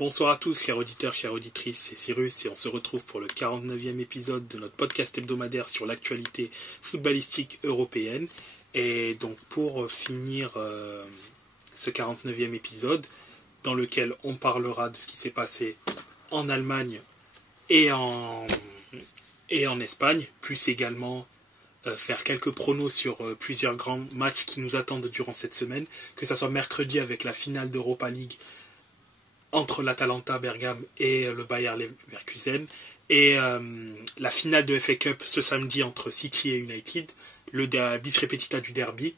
Bonsoir à tous, chers auditeurs, chères auditrices, c'est Cyrus et on se retrouve pour le 49e épisode de notre podcast hebdomadaire sur l'actualité footballistique européenne. Et donc pour finir ce 49e épisode, dans lequel on parlera de ce qui s'est passé en Allemagne et en Espagne, plus également faire quelques pronos sur plusieurs grands matchs qui nous attendent durant cette semaine, que ce soit mercredi avec la finale d'Europa League entre l'Atalanta Bergame et le Bayer Leverkusen, et la finale de FA Cup ce samedi entre City et United, le bis repetita du derby,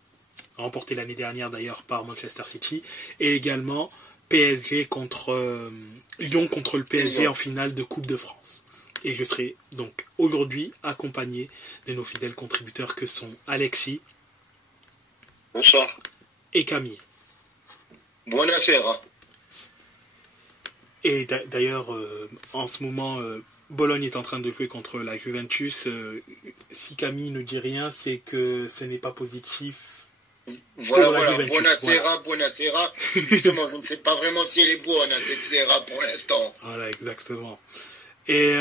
remporté l'année dernière d'ailleurs par Manchester City, et également PSG contre Lyon contre le PSG en finale de Coupe de France. Et je serai donc aujourd'hui accompagné de nos fidèles contributeurs que sont Alexis. Bonsoir. Et Camille. Buonasera. Et d'ailleurs, en ce moment, Bologne est en train de jouer contre la Juventus. Si Camille ne dit rien, c'est que ce n'est pas positif. Voilà, buonasera. Justement, je ne sais pas vraiment si elle est bonne, cette sera pour l'instant. Voilà, exactement. Et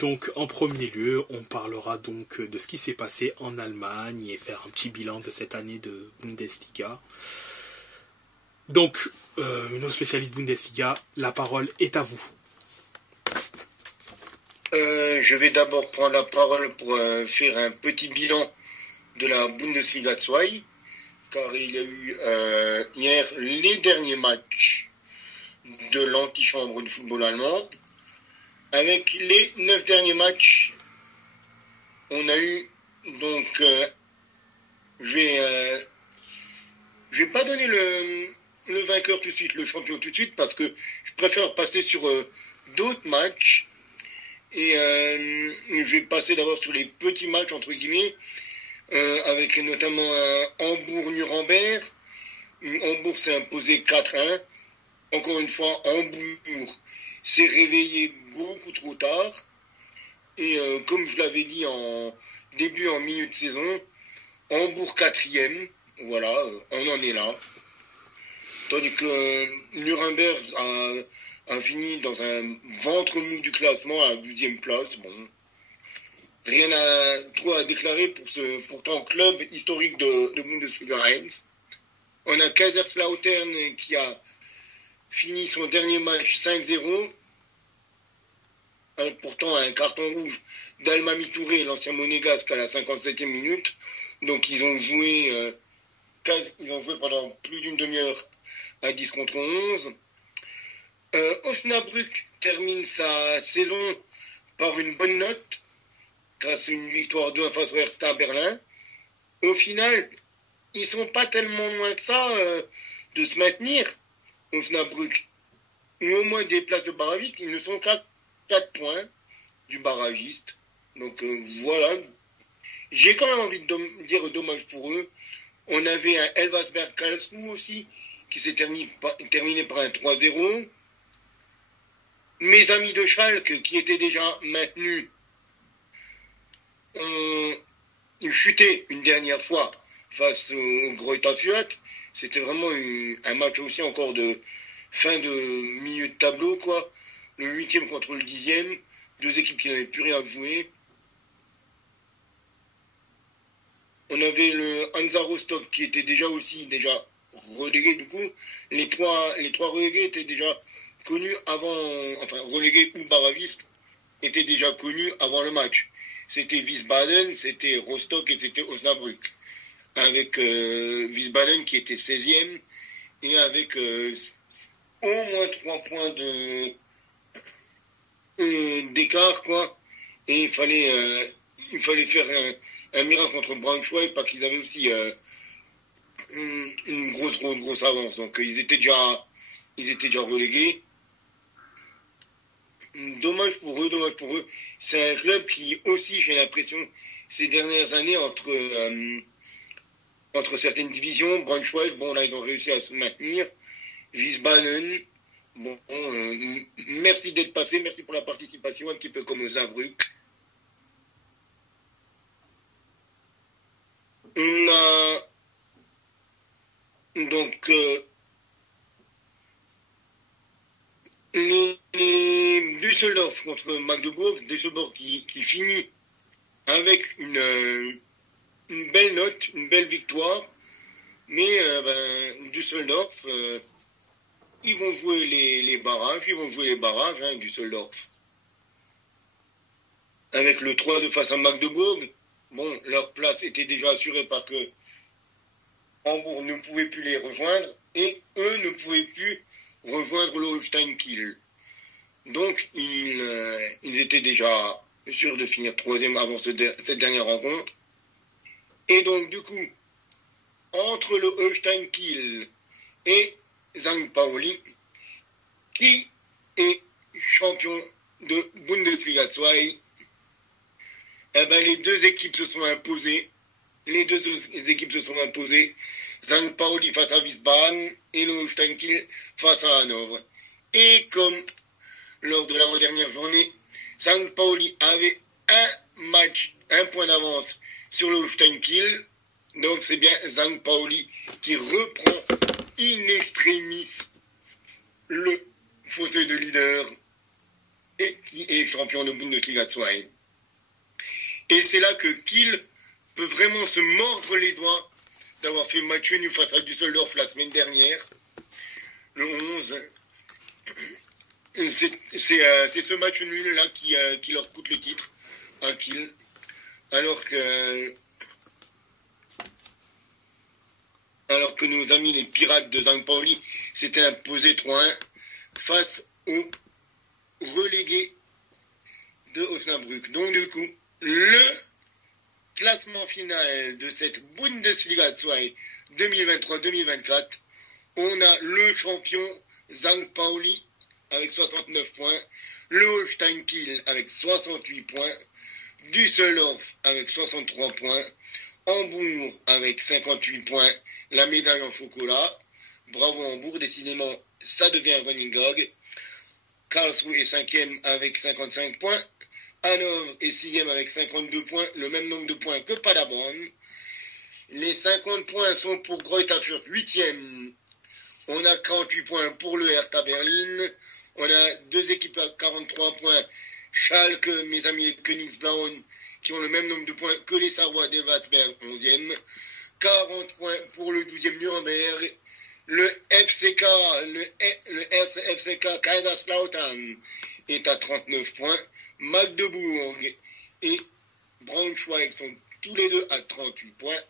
donc, en premier lieu, on parlera donc de ce qui s'est passé en Allemagne et faire un petit bilan de cette année de Bundesliga. Donc, nos spécialistes Bundesliga, la parole est à vous. Je vais d'abord prendre la parole pour faire un petit bilan de la Bundesliga 2, car il y a eu hier les derniers matchs de l'antichambre du football allemand. Avec les 9 derniers matchs, on a eu donc, je vais pas donner le vainqueur tout de suite, le champion tout de suite, parce que je préfère passer sur d'autres matchs. Et je vais passer d'abord sur les petits matchs, entre guillemets, avec notamment Hambourg-Nuremberg. Hambourg s'est imposé 4-1. Encore une fois, Hambourg s'est réveillé beaucoup trop tard. Et comme je l'avais dit en milieu de saison, Hambourg 4e. Voilà, on en est là. Tandis que Nuremberg a fini dans un ventre mou du classement à 12e place. Bon, rien trop à déclarer pour ce pourtant club historique de Bundesliga 1. On a Kaiserslautern qui a fini son dernier match 5-0. Pourtant un carton rouge d'Almami Touré, l'ancien monégasque, à la 57e minute. Donc ils ont joué pendant plus d'une demi-heure à 10 contre 11. Osnabrück termine sa saison par une bonne note grâce à une victoire 2-1 face au Hertha Berlin. Au final, ils sont pas tellement loin que ça de se maintenir, Osnabrück. Et au moins des places de barragiste, ils ne sont qu'à 4 points du barragiste. Donc voilà. J'ai quand même envie de dire dommage pour eux. On avait un Elversberg Karlsruhe aussi, qui s'est terminé par un 3-0. Mes amis de Schalke, qui étaient déjà maintenus, ont chuté une dernière fois face au Greuther Fürth. C'était vraiment un match aussi encore de fin de milieu de tableau, quoi. Le 8e contre le 10e. Deux équipes qui n'avaient plus rien à jouer. On avait le Hansa Rostock qui était déjà relégué du coup. Les trois relégués étaient déjà connus avant, enfin relégués ou barragistes étaient déjà connus avant le match. C'était Wiesbaden, c'était Rostock et c'était Osnabrück. Avec Wiesbaden qui était 16e et avec au moins 3 points d'écart, quoi. Et il fallait faire un miracle contre Braunschweig parce qu'ils avaient aussi une grosse avance. Donc ils étaient déjà relégués. Dommage pour eux. C'est un club qui aussi, j'ai l'impression, ces dernières années, entre certaines divisions, Braunschweig, bon là ils ont réussi à se maintenir. Wiesbaden, bon, merci d'être passé, merci pour la participation, un petit peu comme Osnabrück. On a donc les Düsseldorf contre Magdebourg, Düsseldorf qui finit avec une belle note, une belle victoire, mais Düsseldorf, ils vont jouer les barrages, hein, Düsseldorf. Avec le 3-2 face à Magdebourg, bon, leur place était déjà assurée parce que Hambourg ne pouvait plus les rejoindre et eux ne pouvaient plus rejoindre le Holstein Kiel. Donc, ils étaient déjà sûrs de finir troisième avant cette dernière rencontre. Et donc, du coup, entre le Holstein Kiel et St. Pauli, qui est champion de Bundesliga 2, les deux équipes se sont imposées. St. Pauli face à Wiesbaden et le Holstein Kiel face à Hanovre. Et comme lors de l'avant-dernière journée, St. Pauli avait un point d'avance sur le Holstein Kiel. Donc c'est bien St. Pauli qui reprend in extremis le fauteuil de leader et qui est champion de Bundesliga 2. Et c'est là que Kiel peut vraiment se mordre les doigts d'avoir fait match nul face à Düsseldorf la semaine dernière, le 11. C'est ce match nul-là qui leur coûte le titre à Kiel. Alors que nos amis les Pirates de St. Pauli s'étaient imposés 3-1 face aux relégués de Osnabrück. Donc du coup, le classement final de cette Bundesliga 2 2023-2024, on a le champion St. Pauli avec 69 points, le Holstein Kiel avec 68 points, Düsseldorf avec 63 points, Hambourg avec 58 points, la médaille en chocolat. Bravo Hambourg, décidément, ça devient un running gag. Karlsruhe est 5e avec 55 points. Hanovre est 6e avec 52 points, le même nombre de points que Paderborn. Les 50 points sont pour Greuther Fürth, 8e. On a 48 points pour le Hertha Berlin. On a deux équipes à 43 points. Schalke, mes amis Königsblauen, qui ont le même nombre de points que les Sarrois d'Elversberg, 11e. 40 points pour le 12e Nuremberg. Le FCK, le FCK Kaiserslautern est à 39 points. Magdebourg et Braunschweig sont tous les deux à 38 points.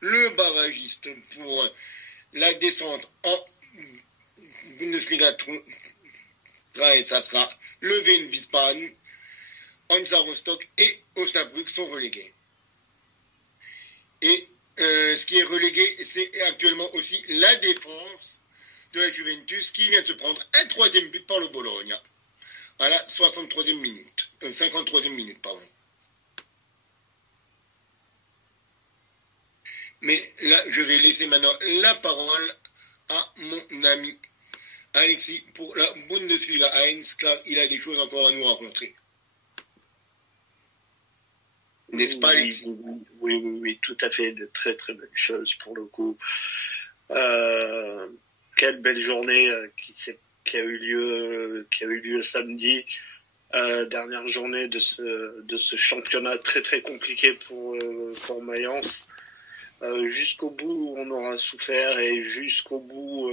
Le barragiste pour la descente en Bundesliga 3, ça sera le Wien Wiesbaden, Hansa Rostock et Osnabrück sont relégués. Et ce qui est relégué, c'est actuellement aussi la défense de la Juventus qui vient de se prendre un troisième but par le Bologna à la 53e minute. 53e minute, pardon. Mais là, je vais laisser maintenant la parole à mon ami Alexis pour la Bundesliga 1, car il a des choses encore à nous raconter. N'est-ce pas, Alexis? Oui, tout à fait, de très très belles choses pour le coup. Quelle belle journée qui a eu lieu samedi, dernière journée de ce championnat très très compliqué pour Mayence. Jusqu'au bout on aura souffert et jusqu'au bout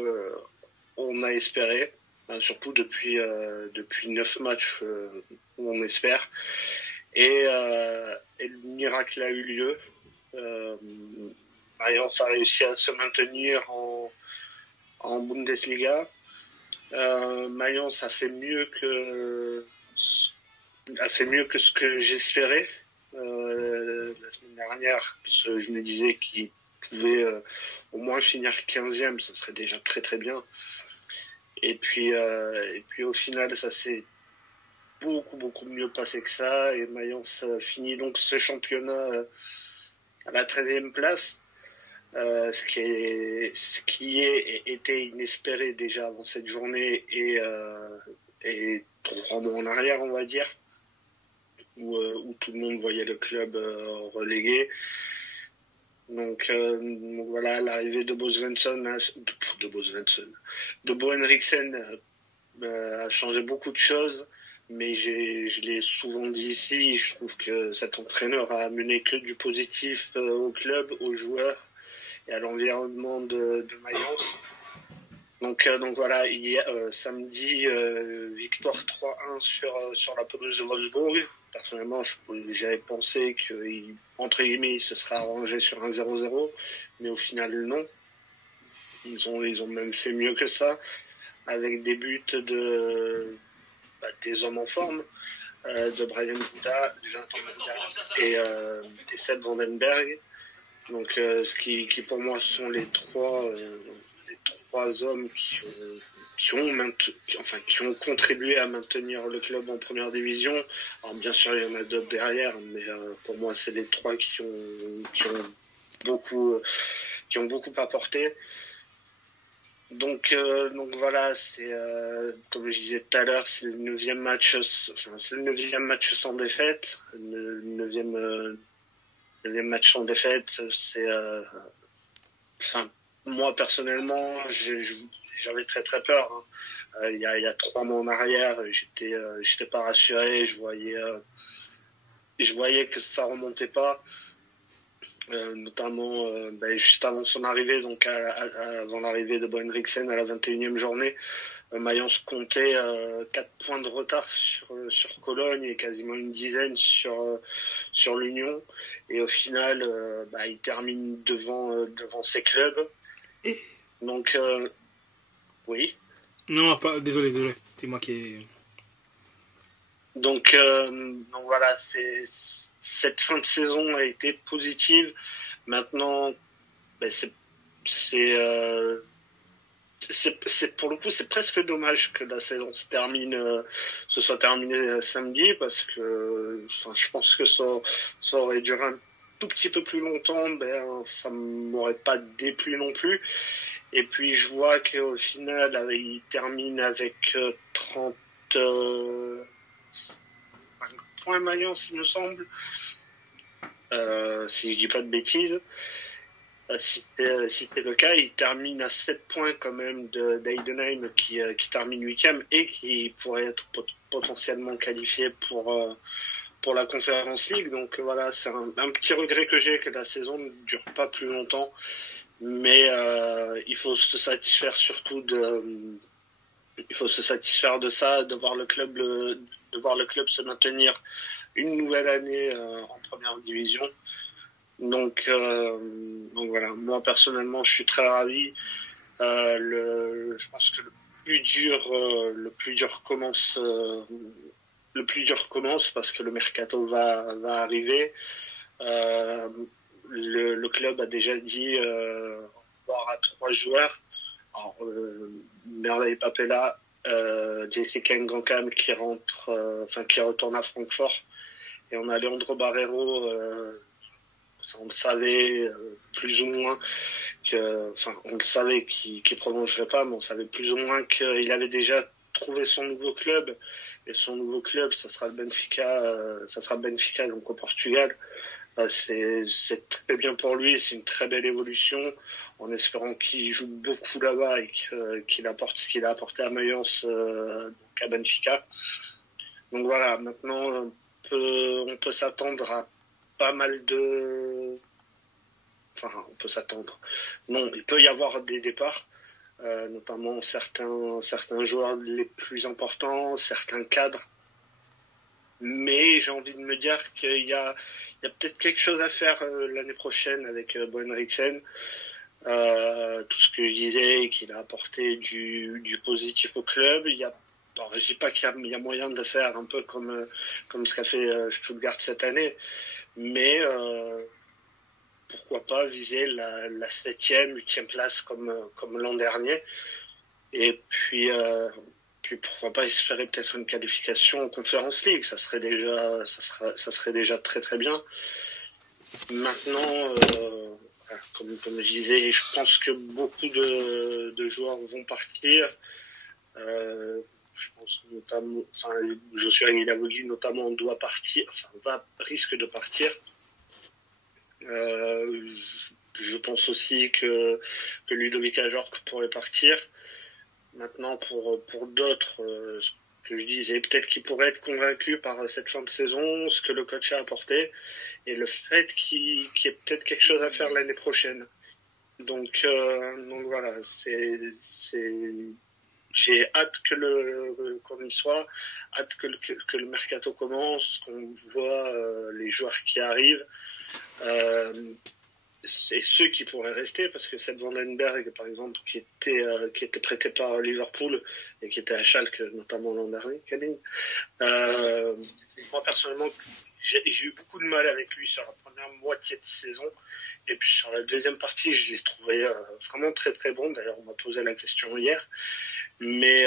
on a espéré, surtout depuis 9 matchs où on espère. Et le miracle a eu lieu. Mayence a réussi à se maintenir en Bundesliga. Mayence a fait mieux que ce que j'espérais la semaine dernière, parce que je me disais qu'il pouvait au moins finir 15e, ça serait déjà très très bien. Et puis au final, ça s'est beaucoup mieux passé que ça, et Mayence finit donc ce championnat à la 13e place, ce qui était inespéré déjà avant cette journée et 3 mois en arrière, on va dire, où tout le monde voyait le club relégué. Donc voilà, l'arrivée de Bo Henriksen a changé beaucoup de choses, mais je l'ai souvent dit ici, je trouve que cet entraîneur a amené que du positif au club, aux joueurs et à l'environnement de Mayence. Donc voilà, samedi, victoire 3-1 sur la pelouse de Wolfsburg. Personnellement, j'avais pensé qu'entre guillemets, il se serait arrangé sur un 0-0, mais au final, non. Ils ont même fait mieux que ça, avec des buts des hommes en forme, de Brian Buda, Jonathan Mendy et Seth Vandenberg. Donc, ce qui pour moi sont les trois hommes qui ont contribué à maintenir le club en première division. Alors bien sûr, il y en a d'autres derrière, mais pour moi, c'est les trois qui ont beaucoup apporté. Donc voilà, c'est comme je disais tout à l'heure, c'est le 9e match sans défaite. Le 9e match sans défaite, c'est moi personnellement, j'avais très très peur. Hein. Il y a 3 mois en arrière, j'étais pas rassuré. Je voyais que ça remontait pas, notamment juste avant son arrivée, donc avant l'arrivée de Bo Henriksen à la 21e journée. Mayence comptait 4 points de retard sur Cologne et quasiment une dizaine sur l'Union. Et au final, il termine devant ses clubs. Donc, oui. Non, désolé. C'est moi qui ai... Donc voilà, cette fin de saison a été positive. Maintenant, c'est pour le coup, c'est presque dommage que la saison se soit terminée samedi, parce que je pense que ça aurait duré un tout petit peu plus longtemps, ça m'aurait pas déplu non plus. Et puis je vois qu'au final, il termine avec 30 points Mayence, il me semble, si je dis pas de bêtises. Si c'est le cas, il termine à 7 points quand même d'Heidenheim qui termine 8e et qui pourrait être potentiellement qualifié pour la Conference League. Donc voilà, c'est un petit regret que j'ai, que la saison ne dure pas plus longtemps. Mais il faut se satisfaire surtout de ça, de voir le club se maintenir une nouvelle année en première division. Donc voilà, moi personnellement, je suis très ravi. Je pense que le plus dur commence parce que le mercato va arriver. Le club a déjà dit voir à 3 joueurs. Alors, Merveille Papella, Jessica Ngankam qui retourne à Francfort, et on a Leandro Barreiro. On le savait plus ou moins on le savait qu'il prolongerait pas, mais on savait plus ou moins qu'il avait déjà trouvé son nouveau club, et son nouveau club, ça sera Benfica, donc au Portugal. C'est très bien pour lui, c'est une très belle évolution, en espérant qu'il joue beaucoup là-bas et qu'il apporte ce qu'il a apporté à Mayence, donc à Benfica. Donc voilà, maintenant on peut s'attendre à pas mal de... on peut s'attendre. Non, il peut y avoir des départs, notamment certains joueurs les plus importants, certains cadres. Mais j'ai envie de me dire qu'il y a peut-être quelque chose à faire l'année prochaine avec Bo Henriksen. Tout ce que je disais, qu'il a apporté du positif au club. Je dis pas qu'il y a moyen de faire un peu comme ce qu'a fait Stuttgart cette année, mais pourquoi pas viser la 7e, 8e place comme l'an dernier, et puis pourquoi pas espérer peut-être une qualification en Conference League. Ça serait déjà très très bien. Maintenant, comme je disais, je pense que beaucoup de joueurs vont partir. Je pense notamment, Joshua Guilavogui notamment risque de partir. Je pense aussi que Ludovic Ajorc pourrait partir. Maintenant, pour d'autres, ce que je disais, peut-être qu'ils pourraient être convaincus par cette fin de saison, ce que le coach a apporté, et le fait qu'il y ait peut-être quelque chose à faire l'année prochaine. Donc voilà, j'ai hâte qu'on y soit, hâte que le mercato commence, qu'on voit les joueurs qui arrivent. C'est ceux qui pourraient rester, parce que Seth Vandenberg, par exemple, qui était prêté par Liverpool et qui était à Schalke, notamment l'an dernier, moi personnellement, j'ai eu beaucoup de mal avec lui sur la première moitié de saison, et puis sur la deuxième partie, je l'ai trouvé vraiment très très bon. D'ailleurs, on m'a posé la question hier, mais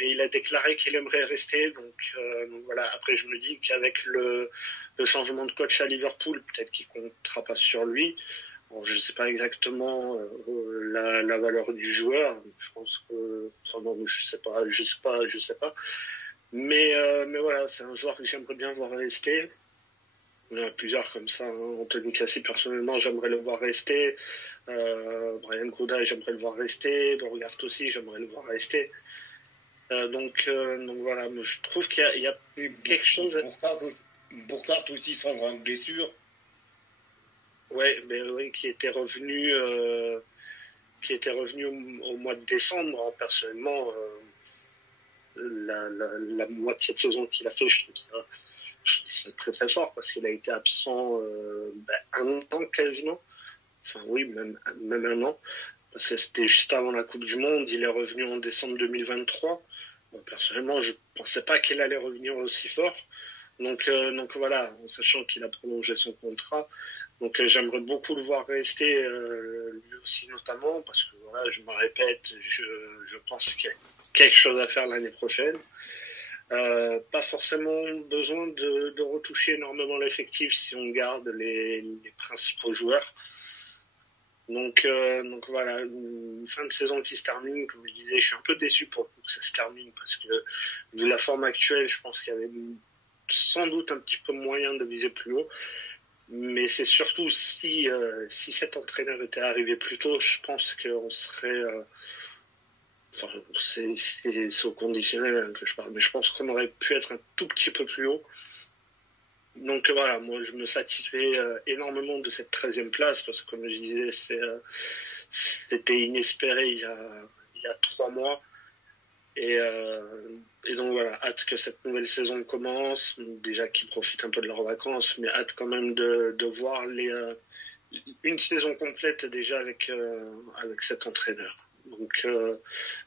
il a déclaré qu'il aimerait rester, donc voilà. Après, je me dis qu'avec le changement de coach à Liverpool, peut-être qu'il comptera pas sur lui. Bon, je ne sais pas exactement la valeur du joueur. Je pense que, enfin non, je sais pas. Mais voilà, c'est un joueur que j'aimerais bien voir rester. Il y en a plusieurs comme ça. Hein. Anthony Cassie, personnellement, j'aimerais le voir rester. Brian Gruda, j'aimerais le voir rester. Borgart aussi, j'aimerais le voir rester. Donc voilà, moi, je trouve qu'il y a quelque chose. Burkhardt aussi sans grande blessure. Ouais, qui était revenu au mois de décembre. Personnellement, la moitié de saison qu'il a fait, je trouve ça très très fort, parce qu'il a été absent un an quasiment. Enfin oui, même un an, parce que c'était juste avant la Coupe du Monde. Il est revenu en décembre 2023. Bon, personnellement, je pensais pas qu'il allait revenir aussi fort. Donc voilà, en sachant qu'il a prolongé son contrat. Donc j'aimerais beaucoup le voir rester, lui aussi notamment, parce que voilà, je me répète, je pense qu'il y a quelque chose à faire l'année prochaine. Pas forcément besoin de retoucher énormément l'effectif si on garde les principaux joueurs. Donc voilà, une fin de saison qui se termine, comme je disais, je suis un peu déçu pour que ça se termine, parce que vu la forme actuelle, je pense qu'il y avait sans doute un petit peu moyen de viser plus haut. Mais c'est surtout si cet entraîneur était arrivé plus tôt, je pense qu'on serait... c'est au conditionnel que je parle, mais je pense qu'on aurait pu être un tout petit peu plus haut. Donc voilà, moi je me satisfais énormément de cette 13e place, parce que comme je disais, c'était inespéré il y a 3 mois. Et donc voilà, hâte que cette nouvelle saison commence, déjà qu'ils profitent un peu de leurs vacances, mais hâte quand même de voir une saison complète déjà avec cet entraîneur. Donc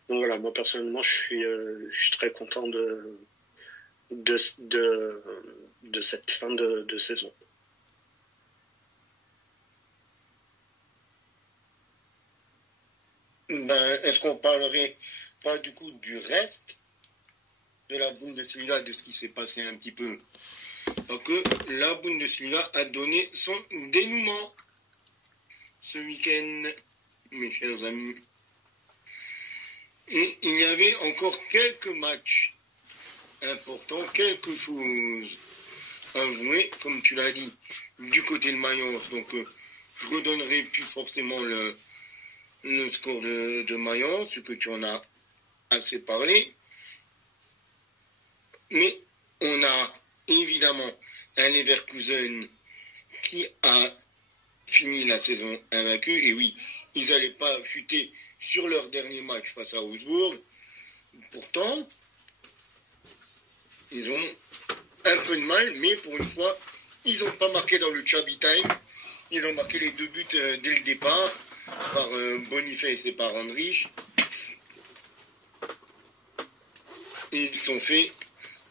voilà, moi personnellement, je suis très content de cette fin de saison. Est-ce qu'on parlerait pas du coup du reste de la Bundesliga, de ce qui s'est passé un petit peu? Donc la Bundesliga a donné son dénouement ce week-end, mes chers amis. Et il y avait encore quelques matchs importants, quelque chose à jouer, comme tu l'as dit, du côté de Mayence. Donc je redonnerai plus forcément le score de Mayence, ce que tu en as assez parlé. Mais on a évidemment un Leverkusen qui a fini la saison invaincu. Et oui, ils n'allaient pas chuter sur leur dernier match face à Augsbourg. Pourtant, ils ont un peu de mal, mais pour une fois, ils n'ont pas marqué dans le Chubby Time. Ils ont marqué les 2 buts dès le départ, par Boniface et par Andrich. Et ils sont fait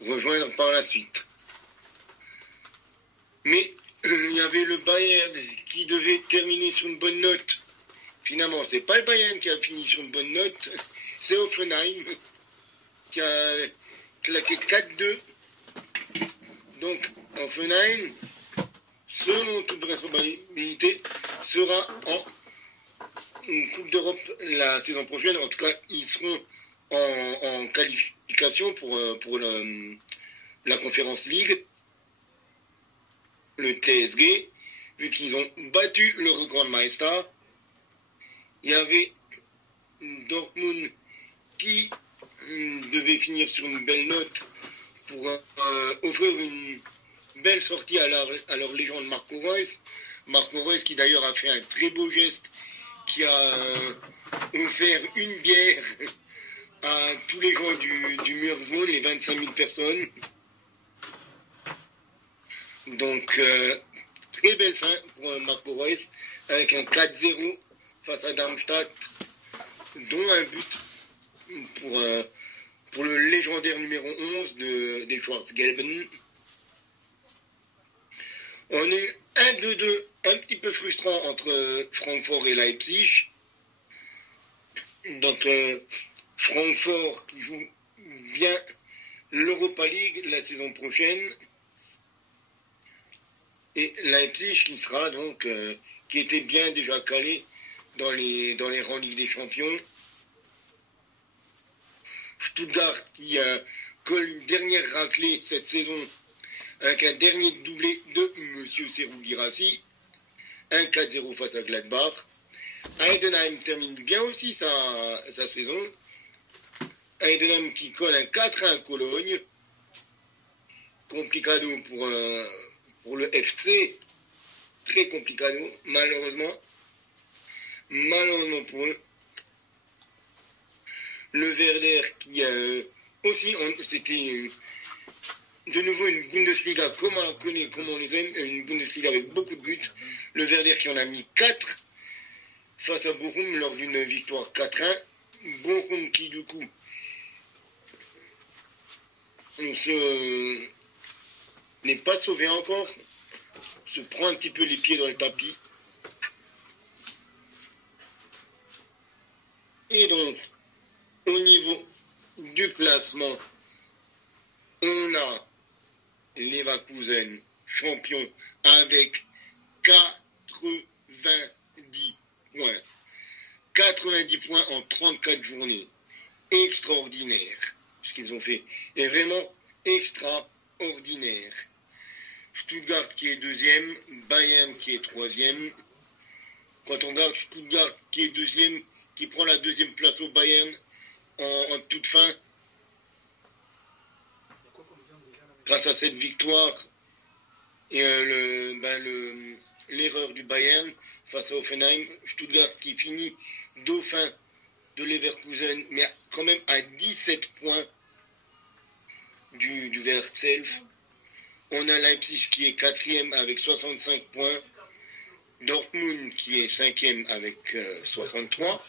rejoindre par la suite. Mais il y avait le Bayern qui devait terminer sur une bonne note. Finalement, c'est pas le Bayern qui a fini sur une bonne note, c'est Hoffenheim qui a claqué 4-2. Donc Hoffenheim, selon toute vraisemblabilité, sera en Coupe d'Europe la saison prochaine. En tout cas, ils seront en qualification pour la Conference League, le TSG, vu qu'ils ont battu le Grand Meister. Il y avait Dortmund qui devait finir sur une belle note pour offrir une belle sortie à leur légende Marco Reus. Marco Reus qui d'ailleurs a fait un très beau geste, qui a offert une bière à tous les gens du mur jaune, les 25 000 personnes. Donc, très belle fin pour Marco Reus, avec un 4-0 face à Darmstadt, dont un but pour le légendaire numéro 11 des Schwarz-Gelben. On est 1-2-2, un petit peu frustrant entre Francfort et Leipzig. Donc, Francfort qui joue bien l'Europa League la saison prochaine. Et Leipzig qui sera donc, qui était bien déjà calé dans les rangs Ligue des Champions. Stuttgart qui colle une dernière raclée cette saison avec un dernier doublé de M. Serhou Guirassy, un 4-0 face à Gladbach. Heidenheim termine bien aussi sa saison. Heidenheim qui colle un 4-1 à Cologne. Complicado pour le FC. Très complicado, malheureusement. Malheureusement pour eux. Le Werder qui aussi, c'était de nouveau une Bundesliga comme on la connaît, comme on les aime, une Bundesliga avec beaucoup de buts. Le Werder qui en a mis 4 face à Bochum lors d'une victoire 4-1. Bochum qui du coup n'est pas sauvé encore, se prend un petit peu les pieds dans le tapis. Et donc, au niveau du classement, on a Leverkusen champion avec 90 points. 90 points en 34 journées. Extraordinaire. Ce qu'ils ont fait est vraiment extraordinaire. Stuttgart qui est deuxième, Bayern qui est troisième. Quand on regarde Stuttgart qui est deuxième, qui prend la deuxième place au Bayern en toute fin, grâce à cette victoire et l'erreur du Bayern face à Hoffenheim, Stuttgart qui finit dauphin de Leverkusen, mais quand même à 17 points du Werkself. On a Leipzig qui est quatrième avec 65 points, Dortmund qui est cinquième avec 63,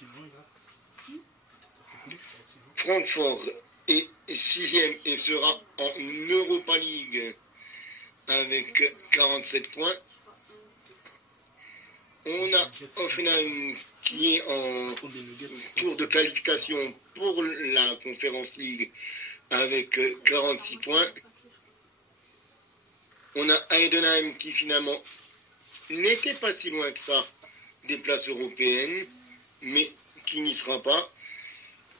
Francfort est sixième et sera en Europa League avec 47 points. On a Hoffenheim qui est en tour de qualification pour la Conference League avec 46 points. On a Heidenheim qui finalement n'était pas si loin que ça des places européennes, mais qui n'y sera pas.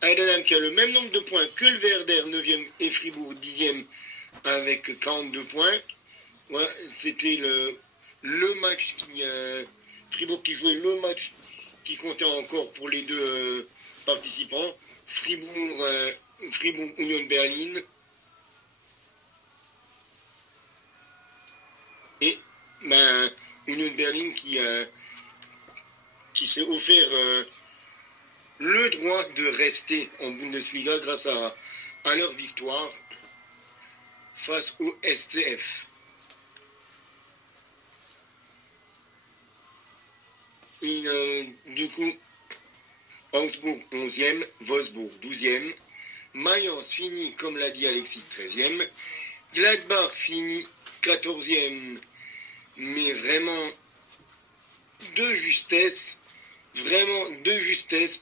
Heidenheim qui a le même nombre de points que le Werder 9e et Fribourg 10e avec 42 points. Voilà, c'était le match Fribourg qui jouait le match qui comptait encore pour les deux participants. Fribourg Union Berlin. Et Union Berlin qui s'est offert le droit de rester en Bundesliga grâce à leur victoire face au SCF. Et, du coup, Augsbourg 11e, Wolfsburg 12e, Mayence finit, comme l'a dit Alexis, 13e, Gladbach finit 14e, mais vraiment de justesse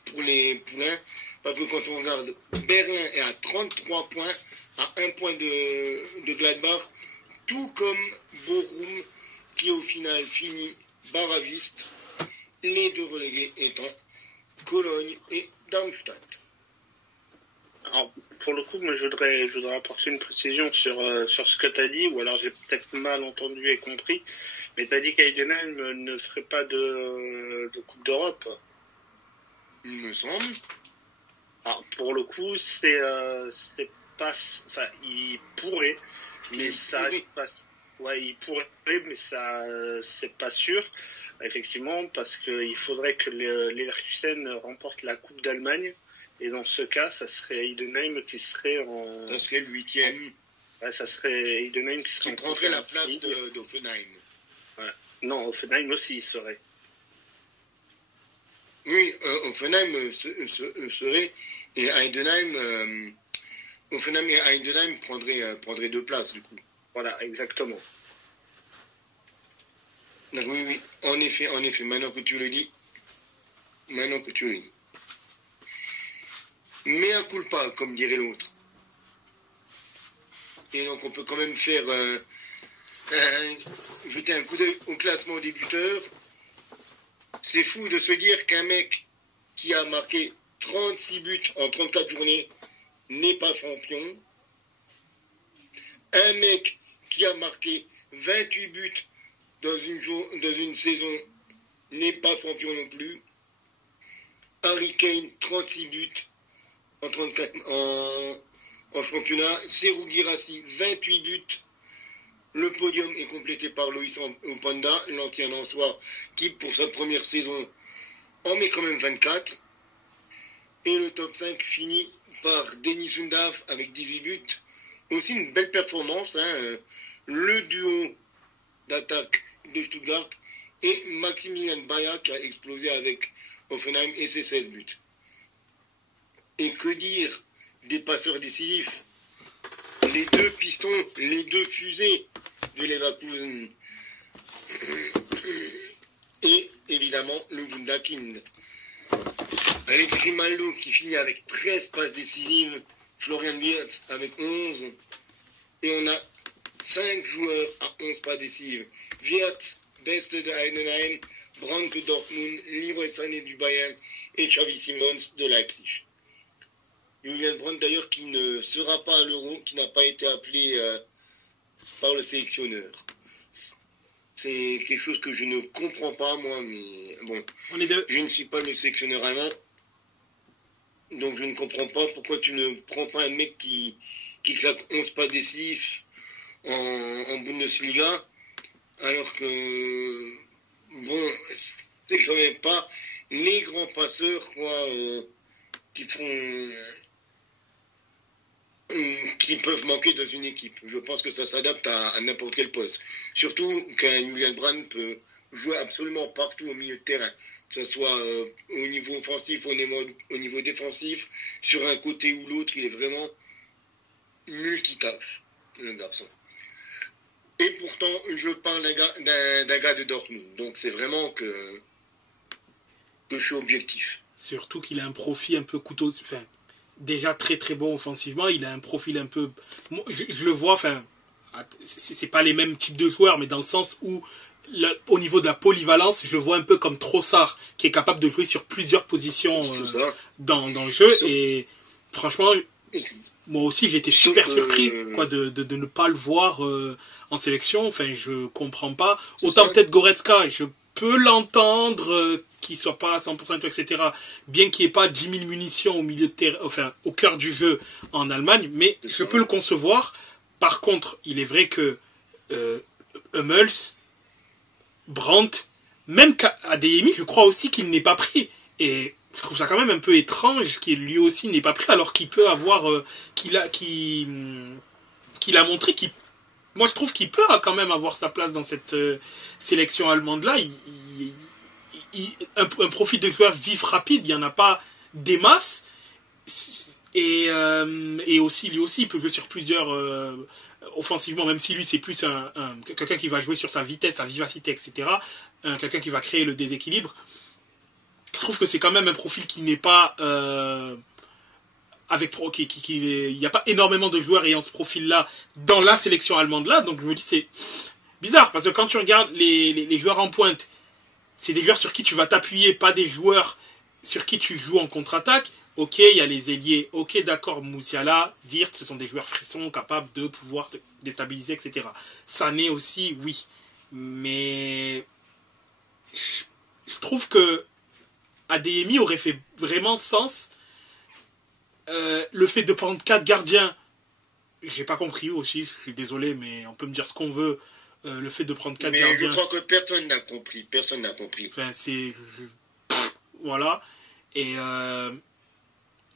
pour les poulains, parce que quand on regarde, Berlin est à 33 points, à 1 point de Gladbach, tout comme Bochum, qui au final finit barragiste, les deux relégués étant Cologne et Darmstadt. Alors, pour le coup, moi, je voudrais apporter une précision sur ce que tu as dit, ou alors j'ai peut-être mal entendu et compris, mais tu as dit qu'Heidenheim ne ferait pas de Coupe d'Europe. Il me semble. Alors, pour le coup, c'est pas, enfin, il pourrait, mais ça reste pas, ouais, il pourrait, mais ça, c'est pas sûr, effectivement, parce qu'il faudrait que les Leverkusen remportent la Coupe d'Allemagne, et dans ce cas, ça serait Heidenheim qui serait en... Ça serait le 8e. Ouais, ça serait Heidenheim qui serait qui prendrait la place d'Offenheim. Ouais. Non, Offenheim aussi, il serait. Oui, Offenheim serait, et Heidenheim, Offenheim et Heidenheim prendraient 2 places, du coup. Voilà, exactement. Donc, oui, en effet, maintenant que tu le dis. Mais un culpa, comme dirait l'autre. Et donc, on peut quand même faire jeter un coup d'œil au classement des buteurs. C'est fou de se dire qu'un mec qui a marqué 36 buts en 34 journées n'est pas champion. Un mec qui a marqué 28 buts dans une saison n'est pas champion non plus. Harry Kane, 36 buts en 34 en championnat. Serhou Guirassy, 28 buts. Le podium est complété par Loïs Openda, l'ancien Lensois, qui pour sa première saison en met quand même 24. Et le top 5 finit par Denis Undav avec 18 buts. Aussi une belle performance, hein, le duo d'attaque de Stuttgart et Maximilian Bayer qui a explosé avec Hoffenheim et ses 16 buts. Et que dire des passeurs décisifs? Les 2 pistons, les 2 fusées de Leverkusen. Et évidemment le Wunderkind. Alex Grimaldo qui finit avec 13 passes décisives, Florian Wirtz avec 11. Et on a 5 joueurs à 11 passes décisives. Wirtz, Beste de Heidenheim, Brandt de Dortmund, Leroy Sané du Bayern et Xavi Simons de Leipzig. Julian Brandt d'ailleurs qui ne sera pas à l'Euro, qui n'a pas été appelé par le sélectionneur. C'est quelque chose que je ne comprends pas moi, mais bon, je ne suis pas le sélectionneur allemand, donc je ne comprends pas pourquoi tu ne prends pas un mec qui claque 11 pas décisifs en Bundesliga, alors que, bon, c'est quand même pas les grands passeurs, quoi, qui peuvent manquer dans une équipe. Je pense que ça s'adapte à n'importe quel poste. Surtout qu'un Julian Brandt peut jouer absolument partout au milieu de terrain, que ce soit au niveau offensif, au niveau défensif, sur un côté ou l'autre, il est vraiment multitâche, le garçon. Et pourtant, je parle d'un gars de Dortmund, donc c'est vraiment que je suis objectif. Surtout qu'il a un profil un peu couteau... Enfin, déjà très très bon offensivement, il a un profil un peu... Je le vois, enfin, c'est pas les mêmes types de joueurs, mais dans le sens où, au niveau de la polyvalence, je le vois un peu comme Trossard, qui est capable de jouer sur plusieurs positions dans le jeu, et franchement, moi aussi j'ai été super surpris quoi, de ne pas le voir en sélection, enfin je comprends pas. Autant peut-être Goretzka, je peux l'entendre... qu'il soit pas à 100%, etc. Bien qu'il n'y ait pas 10 000 munitions au milieu de terrain, enfin, au cœur du jeu en Allemagne, mais je peux le concevoir. Par contre, il est vrai que Hummels, Brandt, même Adeyemi, je crois aussi qu'il n'est pas pris. Et je trouve ça quand même un peu étrange qu'il lui aussi n'est pas pris, alors qu'il peut avoir, qu'il a montré qu'il... Moi, je trouve qu'il peut quand même avoir sa place dans cette sélection allemande-là. Un profil de joueur vif rapide, il n'y en a pas des masses, et aussi lui aussi il peut jouer sur plusieurs offensivement, même si lui c'est plus quelqu'un qui va jouer sur sa vitesse, sa vivacité, etc., quelqu'un qui va créer le déséquilibre. Je trouve que c'est quand même un profil qui n'est pas il n'y a pas énormément de joueurs ayant ce profil là dans la sélection allemande là, donc je me dis c'est bizarre, parce que quand tu regardes les joueurs en pointe, c'est des joueurs sur qui tu vas t'appuyer, pas des joueurs sur qui tu joues en contre-attaque. Ok, il y a les ailiers, ok, d'accord, Moussiala, Wirtz, ce sont des joueurs frissons, capables de pouvoir te déstabiliser, etc. Sané aussi, oui. Mais je trouve que Adeyemi aurait fait vraiment sens Le fait de prendre 4 gardiens, j'ai pas compris aussi, je suis désolé, mais on peut me dire ce qu'on veut. Le fait de prendre 4 gardiens... Mais je crois que personne n'a compris. Enfin, voilà. Et...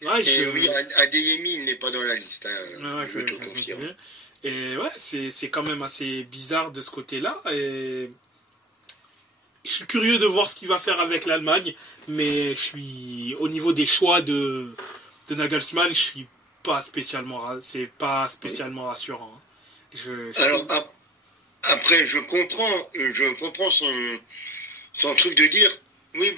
oui, Adeyemi, il n'est pas dans la liste, je te confirme. Et ouais, c'est quand même assez bizarre de ce côté-là. Et je suis curieux de voir ce qu'il va faire avec l'Allemagne, mais au niveau des choix de Nagelsmann, je suis pas spécialement, c'est pas spécialement rassurant. Alors après, je comprends son truc de dire, oui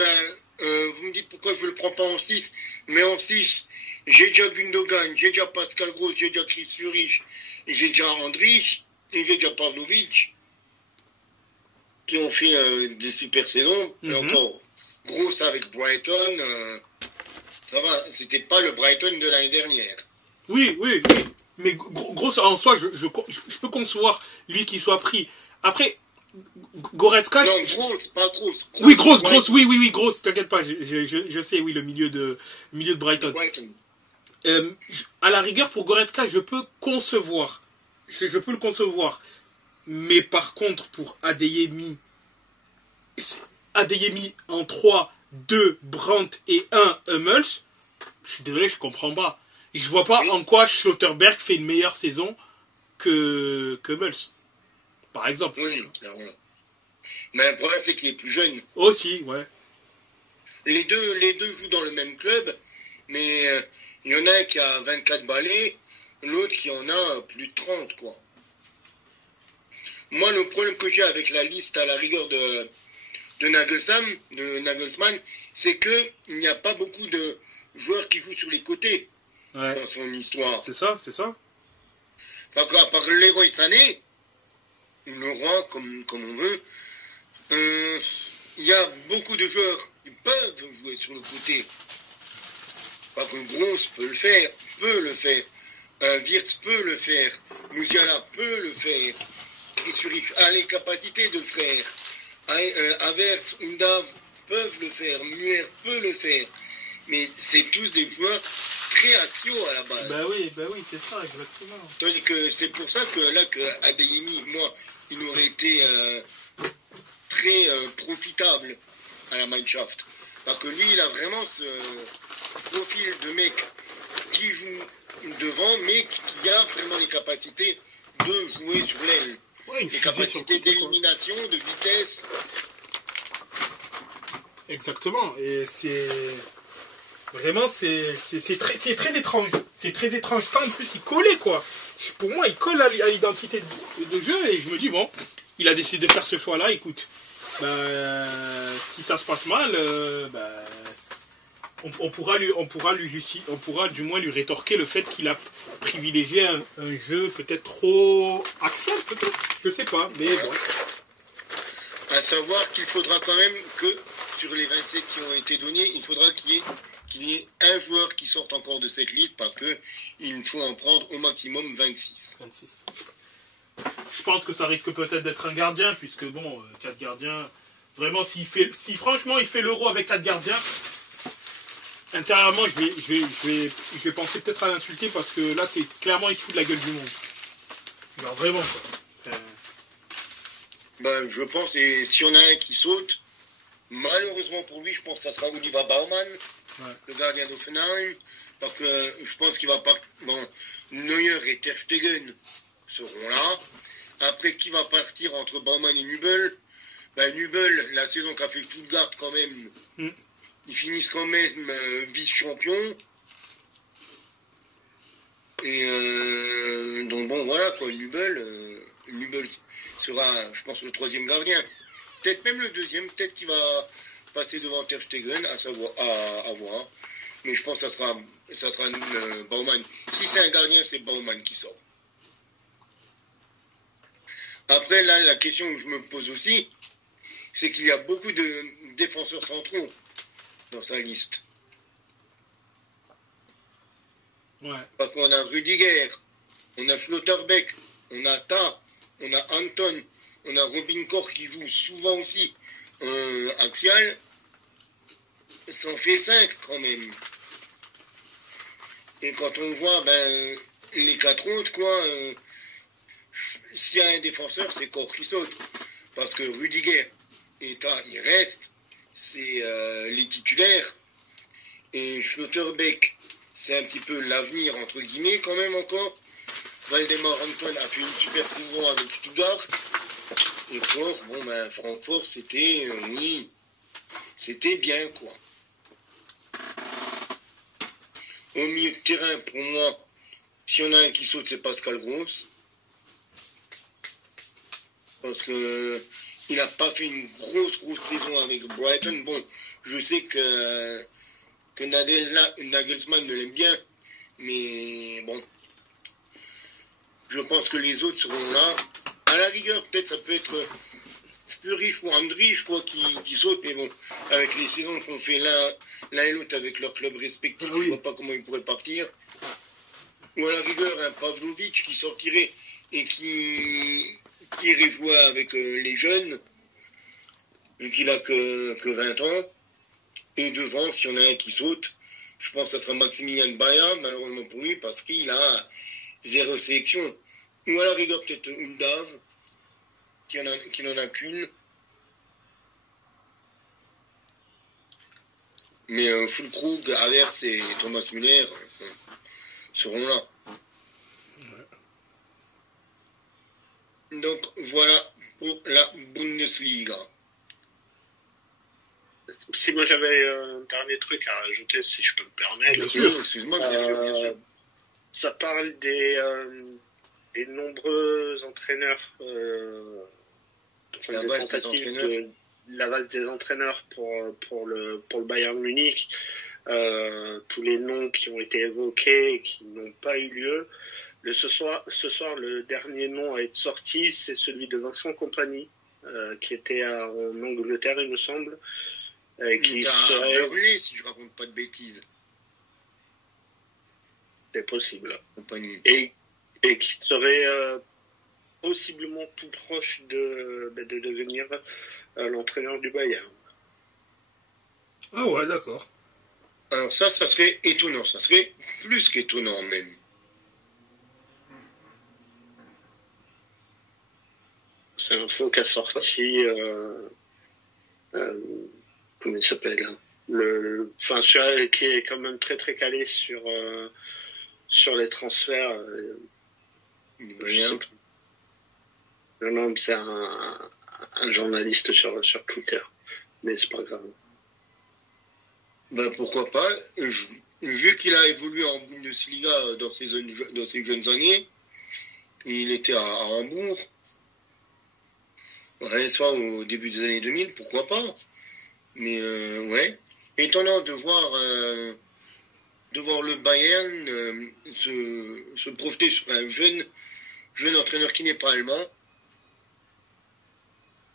vous me dites pourquoi je le prends pas en 6, mais en 6, j'ai déjà Gundogan, j'ai déjà Pascal Gross, j'ai déjà Chris Führich, j'ai déjà Andrich, et j'ai déjà Pavlovic, qui ont fait des super saisons, et encore, Gross avec Brighton, ça va, c'était pas le Brighton de l'année dernière. Oui, mais Gross, en soi, je peux concevoir lui qui soit pris. Après, Goretzka... Non, Gross, pas Gross. Oui, Gross, oui, Gross, t'inquiète pas, je sais, oui, le milieu de Brighton. À la rigueur, pour Goretzka, je peux concevoir. Je peux le concevoir. Mais par contre, pour Adeyemi en 3, 2, Brandt et 1, Hummels, je suis désolé, je comprends pas. Je vois pas en quoi Schlotterberg fait une meilleure saison que Hummels, par exemple. Oui, clairement. Mais le problème, c'est qu'il est plus jeune. Aussi, ouais. Les deux jouent dans le même club, mais il y en a un qui a 24 balais, l'autre qui en a plus de 30, quoi. Moi, le problème que j'ai avec la liste, à la rigueur de Nagelsmann, c'est qu'il n'y a pas beaucoup de joueurs qui jouent sur les côtés dans son histoire. C'est ça. À part Leroy Sané, le roi, comme on veut, il y a beaucoup de joueurs qui peuvent jouer sur le côté. Pas que Gross peut le faire, Wirtz peut le faire, Musiala peut le faire, Chris Führich a les capacités de le faire, Havertz, Undav peuvent le faire, Muir peut le faire, mais c'est tous des joueurs très axiaux à la base. Bah oui, c'est ça, exactement. Tandis que c'est pour ça que là, que Adeyemi, moi, il aurait été très profitable à la Mannschaft. Parce que lui, il a vraiment ce profil de mec qui joue devant, mais qui a vraiment les capacités de jouer sur l'aile. Ouais, les capacités d'élimination, de vitesse. Exactement. Et c'est... Vraiment, c'est très étrange. C'est très étrange. En plus, il collait, quoi. Pour moi, il colle à l'identité de jeu. Et je me dis, bon, il a décidé de faire ce choix-là. Écoute, si ça se passe mal, on pourra du moins lui rétorquer le fait qu'il a privilégié un jeu peut-être trop axial, peut-être. Je sais pas, mais bon. À savoir qu'il faudra quand même que, sur les 27 qui ont été donnés, il faudra qu'il y ait un joueur qui sorte encore de cette liste parce qu'il faut en prendre au maximum 26. Je pense que ça risque peut-être d'être un gardien, puisque bon, 4 gardiens, vraiment, si franchement il fait l'Euro avec 4 gardiens, intérieurement, je vais penser peut-être à l'insulter, parce que là, c'est clairement, il se fout de la gueule du monde. Alors vraiment, quoi. Je pense, et si on a un qui saute, malheureusement pour lui, je pense que ça sera Oliver Baumann, le gardien d'Offenheim, parce que je pense qu'il va pas... Bon, Neuer et Ter Stegen seront là. Après, qui va partir entre Baumann et Nübel? Nübel, la saison qu'a fait Stuttgart quand même, ils finissent quand même vice-champion. Et donc bon, voilà quoi, Nübel sera, je pense, le 3e gardien. Peut-être même le 2e, peut-être qu'il va passer devant Ter Stegen, à voir. Mais je pense que ça sera Baumann. Si c'est un gardien, c'est Baumann qui sort. Après, là, la question que je me pose aussi, c'est qu'il y a beaucoup de défenseurs centraux dans sa liste. Ouais. Parce qu'on a Rudiger, on a Schlotterbeck, on a Ta, on a Anton, on a Robin Koch qui joue souvent aussi axial. Ça en fait 5 quand même. Et quand on voit les 4 autres, quoi, s'il y a un défenseur, c'est Corps qui saute. Parce que Rudiger, il reste, c'est les titulaires. Et Schlotterbeck, c'est un petit peu l'avenir, entre guillemets, quand même encore. Waldemar Antoine a fait une super saison avec Stuttgart. Et Corps, Francfort, c'était, oui, c'était bien, quoi. Au milieu de terrain, pour moi, s'il y en a un qui saute, c'est Pascal Gross. Parce que il n'a pas fait une grosse saison avec Brighton. Bon, je sais que Nagelsmann ne l'aime bien. Mais bon, je pense que les autres seront là. À la rigueur, peut-être ça peut être Furich ou Andri, je crois, qui sautent. Mais bon, avec les saisons qu'on fait l'un et l'autre avec leur club respectif, je ne vois pas comment ils pourraient partir. Ou à la rigueur, un Pavlovic qui sortirait et qui irait jouer avec les jeunes, vu qu'il a que 20 ans. Et devant, s'il y en a un qui saute, je pense que ça sera Maximilian Baya, malheureusement pour lui, parce qu'il a 0 sélection. Ou à la rigueur, peut-être Undav, qui n'en a qu'une. Mais Füllkrug, Havertz et Thomas Müller seront là. Donc voilà pour la Bundesliga. Si moi j'avais un dernier truc à rajouter, si je peux me permettre. Bien sûr, excuse-moi, bien sûr. Ça parle des nombreux entraîneurs, la valse des entraîneurs pour le Bayern Munich, tous les noms qui ont été évoqués et qui n'ont pas eu lieu. Ce soir, le dernier nom à être sorti, c'est celui de Vincent Kompany, qui était en Angleterre, il me semble, qui serait... Burnley, si je raconte pas de bêtises. C'est possible. Kompany. Et qui serait possiblement tout proche de devenir l'entraîneur du Bayern. Ah ouais, d'accord. Alors ça serait étonnant. Ça serait plus qu'étonnant même. C'est l'info qu'a sorti, comment il s'appelle, celui qui est quand même très très calé sur les transferts. Non, c'est un journaliste sur Twitter, mais c'est pas grave. Pourquoi pas. Vu qu'il a évolué en Bundesliga dans ses jeunes années, il était à Hambourg. Ouais, soit au début des années 2000, pourquoi pas. Mais ouais, étonnant de voir le Bayern se projeter sur un jeune entraîneur qui n'est pas allemand.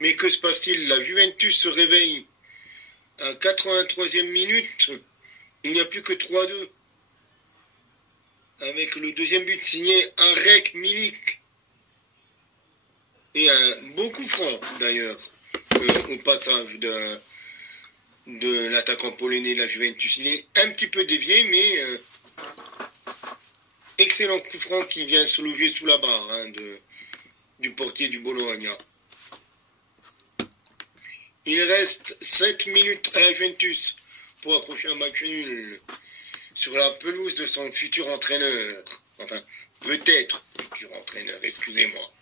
Mais que se passe-t-il? La Juventus se réveille à 83e minute. Il n'y a plus que 3-2. Avec le deuxième but signé Arek Milik. Et un beau coup franc, d'ailleurs, au passage de l'attaquant polonais de la Juventus. Il est un petit peu dévié, mais excellent coup franc qui vient se loger sous la barre du portier du Bologna. Il reste 7 minutes à la Juventus pour accrocher un match nul sur la pelouse de son futur entraîneur. Enfin, peut-être futur entraîneur, excusez-moi.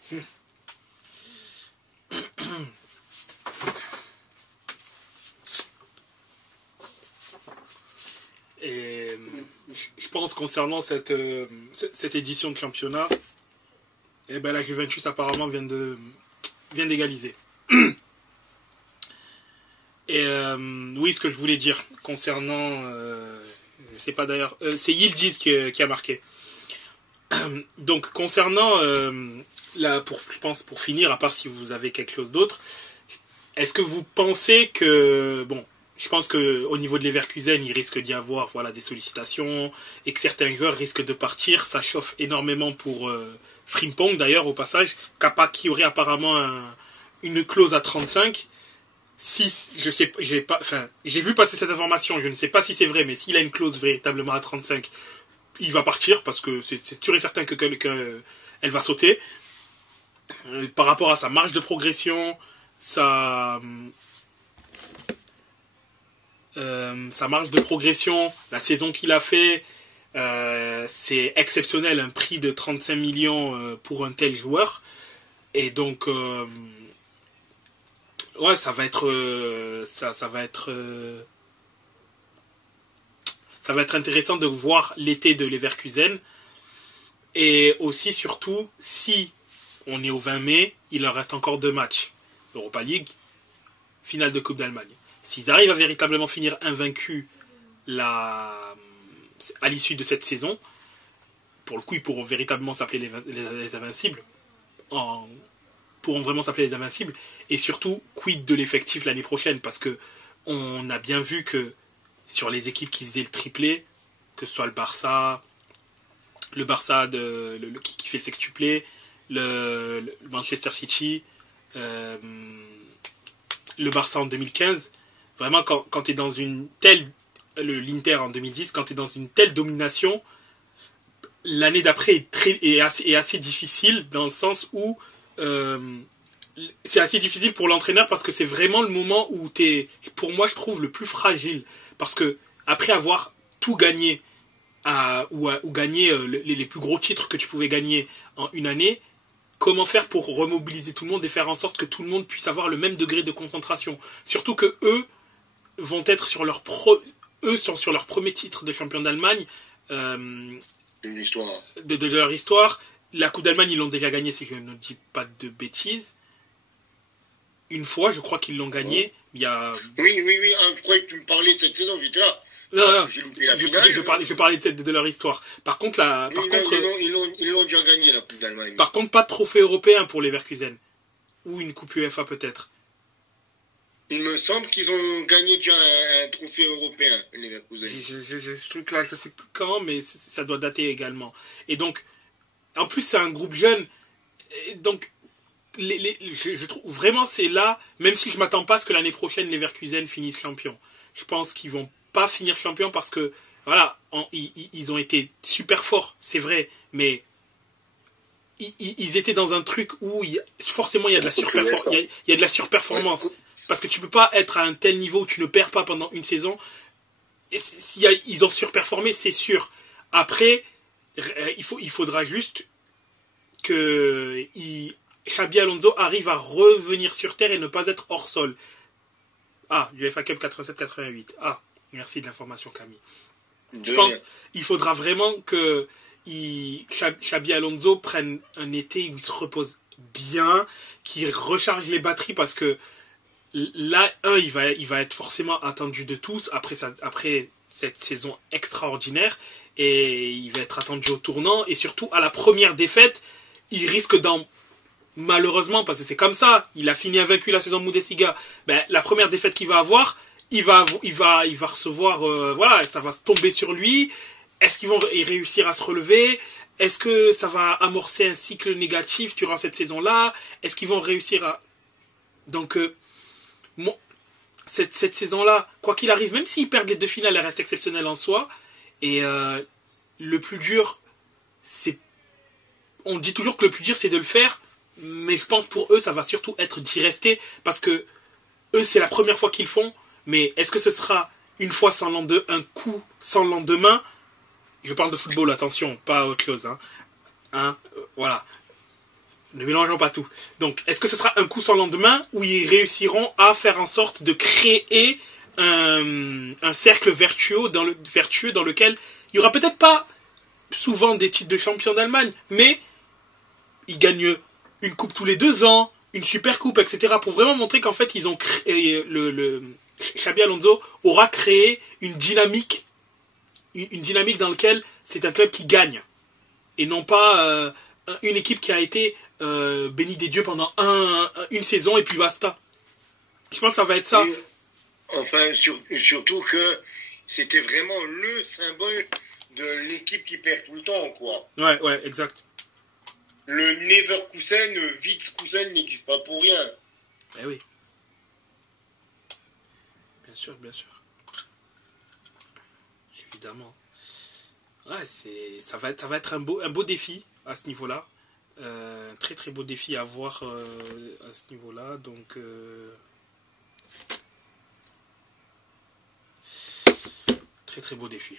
Et je pense concernant cette édition de championnat, la Juventus apparemment vient d'égaliser. Et oui, ce que je voulais dire concernant, je sais pas d'ailleurs, c'est Yildiz qui a marqué. Donc concernant je pense pour finir, à part si vous avez quelque chose d'autre, est-ce que vous pensez que je pense que au niveau de Leverkusen, il risque d'y avoir des sollicitations et que certains joueurs risquent de partir. Ça chauffe énormément pour Frimpong d'ailleurs au passage, qui aurait apparemment une clause à 35. Si je sais, j'ai vu passer cette information, je ne sais pas si c'est vrai, mais s'il a une clause véritablement à 35, il va partir parce que c'est sûr et certain qu'elle va sauter. Par rapport à sa marge de progression, sa marge de progression, la saison qu'il a fait, c'est exceptionnel, un prix de 35 millions pour un tel joueur. Et donc, ouais, ça va être intéressant de voir l'été de Leverkusen. Et aussi, surtout, si on est au 20 mai, il leur reste encore 2 matchs. Europa League, finale de Coupe d'Allemagne. S'ils arrivent à véritablement finir invaincus à l'issue de cette saison, pour le coup, ils pourront véritablement s'appeler les Invincibles. Pourront vraiment s'appeler les Invincibles. Et surtout, quid de l'effectif l'année prochaine, parce que on a bien vu que sur les équipes qui faisaient le triplé, que ce soit le Barça qui fait le sextuplé, le Manchester City, le Barça en 2015, vraiment quand tu es dans une telle, l'Inter en 2010, quand tu es dans une telle domination, l'année d'après est assez difficile, dans le sens où c'est assez difficile pour l'entraîneur, parce que c'est vraiment le moment où tu es, pour moi je trouve, le plus fragile, parce que après avoir tout gagné ou gagner les plus gros titres que tu pouvais gagner en une année, comment faire pour remobiliser tout le monde et faire en sorte que tout le monde puisse avoir le même degré de concentration, surtout que eux vont être sur leur premier titre de champion d'Allemagne de leur histoire. La Coupe d'Allemagne, ils l'ont déjà gagné, si je ne dis pas de bêtises. Une fois, je crois qu'ils l'ont gagné. Il y a... Oui, je croyais que tu me parlais cette saison, j'étais là. Non, j'ai loupé la finale. Je parlais de leur histoire. Par contre, ils l'ont déjà gagné, la Coupe d'Allemagne. Par contre, pas de trophée européen pour les Leverkusen. Ou une Coupe UEFA peut-être. Il me semble qu'ils ont gagné déjà un trophée européen, les Leverkusen. Ce truc-là, je ne sais plus quand, mais ça doit dater également. Et donc, en plus, c'est un groupe jeune. Et donc, je trouve vraiment, c'est là, même si je ne m'attends pas à ce que l'année prochaine, les Leverkusen finissent champions. Je pense qu'ils vont pas finir champions parce que, voilà, ils ont été super forts, c'est vrai, mais ils étaient dans un truc où forcément il y a de la surperformance. Parce que tu peux pas être à un tel niveau où tu ne perds pas pendant une saison. Ils ont surperformé, c'est sûr. Après, il faudra juste que Xabi Alonso arrive à revenir sur terre et ne pas être hors sol. Ah, UEFA Cup 87-88. Ah, merci de l'information, Camille. Je pense qu'il faudra vraiment que Xabi Alonso prenne un été où il se repose bien, qu'il recharge les batteries, parce que là, il va être forcément attendu de tous après cette saison extraordinaire, et il va être attendu au tournant, et surtout à la première défaite, il risque malheureusement, parce que c'est comme ça, il a fini invaincu la saison Bundesliga, la première défaite qu'il va avoir, il va recevoir, voilà, ça va tomber sur lui. Est-ce qu'ils vont réussir à se relever? Est-ce que ça va amorcer un cycle négatif durant cette saison-là? Est-ce qu'ils vont réussir à... Donc, cette saison-là, quoi qu'il arrive, même s'ils perdent les 2 finales, elle reste exceptionnelle en soi. Et le plus dur, c'est... On dit toujours que le plus dur, c'est de le faire, mais je pense pour eux, ça va surtout être d'y rester, parce que eux, c'est la première fois qu'ils le font, mais est-ce que ce sera une fois sans lendemain, un coup sans lendemain? Je parle de football, attention, pas autre chose. Voilà. Ne mélangeons pas tout. Donc, est-ce que ce sera un coup sans lendemain, où ils réussiront à faire en sorte de créer un cercle vertueux dans lequel il n'y aura peut-être pas souvent des titres de champion d'Allemagne, mais ils gagnent une coupe tous les 2 ans, une super coupe, etc. pour vraiment montrer qu'en fait, ils ont créé, Xabi Alonso aura créé une dynamique dans laquelle c'est un club qui gagne, et non pas une équipe qui a été bénie des dieux pendant une saison et puis basta. Je pense que ça va être ça. Et, enfin, surtout que c'était vraiment le symbole de l'équipe qui perd tout le temps, quoi. Ouais, exact. Le Neverkusen, Witzkusen n'existe pas pour rien. Eh oui. Bien sûr. Évidemment. Ouais, ça va être un beau défi à ce niveau-là. Très très beau défi à voir à ce niveau-là. Donc, très très beau défi.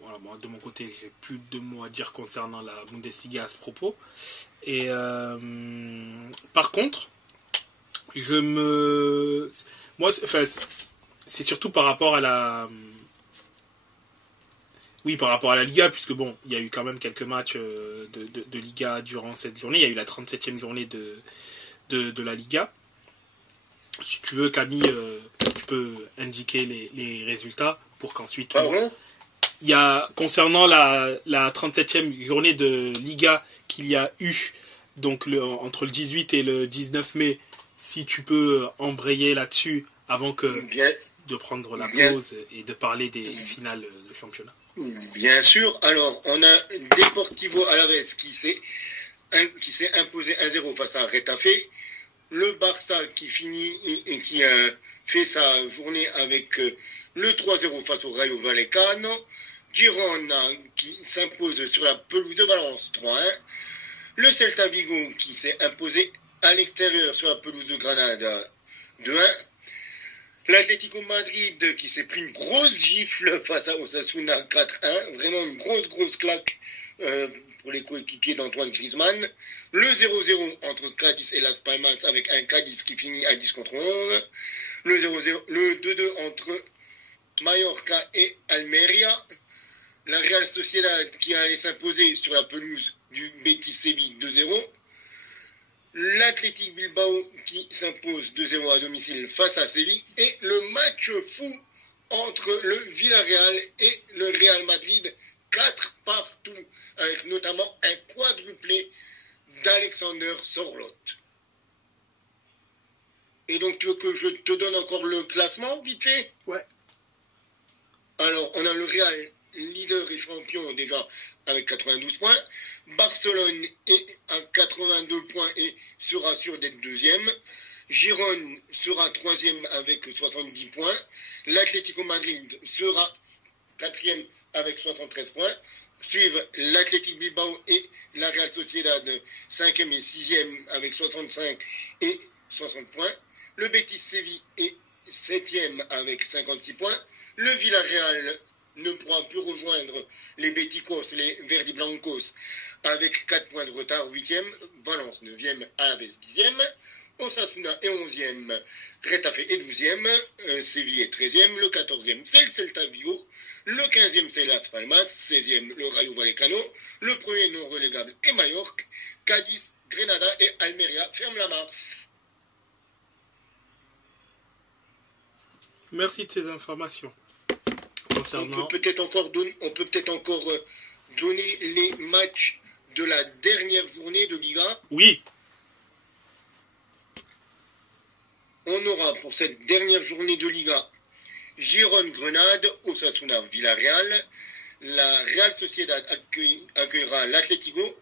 Voilà, moi, de mon côté, j'ai plus de mots à dire concernant la Bundesliga à ce propos. Et par contre, c'est surtout par rapport à la Liga, puisque bon, il y a eu quand même quelques matchs de Liga durant cette journée. Il y a eu la 37e journée de la Liga. Si tu veux, Camille, tu peux indiquer les résultats pour qu'ensuite... Il y a, concernant la 37e journée de Liga qu'il y a eu, donc entre le 18 et le 19 mai, si tu peux embrayer là-dessus avant de prendre la pause et de parler des finales de championnat. Bien sûr. Alors, on a Deportivo Alavés qui s'est imposé 1-0 face à Retafe. Le Barça qui fait sa journée avec le 3-0 face au Rayo Vallecano. Girona qui s'impose sur la pelouse de Valence 3-1. Le Celta Vigo qui s'est imposé à l'extérieur sur la pelouse de Granada 2-1. L'Atlético Madrid qui s'est pris une grosse gifle face à Osasuna 4-1. Vraiment une grosse claque pour les coéquipiers d'Antoine Griezmann. Le 0-0 entre Cadiz et Las Palmas avec un Cadiz qui finit à 10-11. Le 2-2 entre Mallorca et Almeria. La Real Sociedad qui allait s'imposer sur la pelouse du Betis Séville 2-0. L'Athletic Bilbao qui s'impose 2-0 à domicile face à Séville. Et le match fou entre le Villarreal et le Real Madrid, 4 partout, avec notamment un quadruplé d'Alexander Sorloth. Et donc, tu veux que je te donne encore le classement, vite fait ? Ouais. Alors, on a le Real, leader et champion déjà avec 92 points. Barcelone est à 82 points et sera sûr d'être deuxième. Girone sera troisième avec 70 points. L'Atlético Madrid sera quatrième avec 73 points. Suivent l'Athletic Bilbao et la Real Sociedad, 5e et 6e avec 65 et 60 points. Le Betis Séville est 7e avec 56 points. Le Villarreal ne pourra plus rejoindre les Beticos, les Verdiblancos, avec 4 points de retard, 8e. Valence 9e, Alavés 10e. Osasuna est 11e, Retafe est 12e, Séville est 13e, le 14e c'est le Celta Vigo, le 15e c'est Las Palmas, 16e le Rayo Vallecano, le premier non relégable est Mallorca, Cadiz, Grenada et Almeria ferment la marche. Merci de ces informations. On peut peut-être encore donner les matchs de la dernière journée de Liga. Oui. On aura pour cette dernière journée de Liga Girone-Grenade, Osasuna Villarreal, la Real Sociedad accueillera l'Atlético,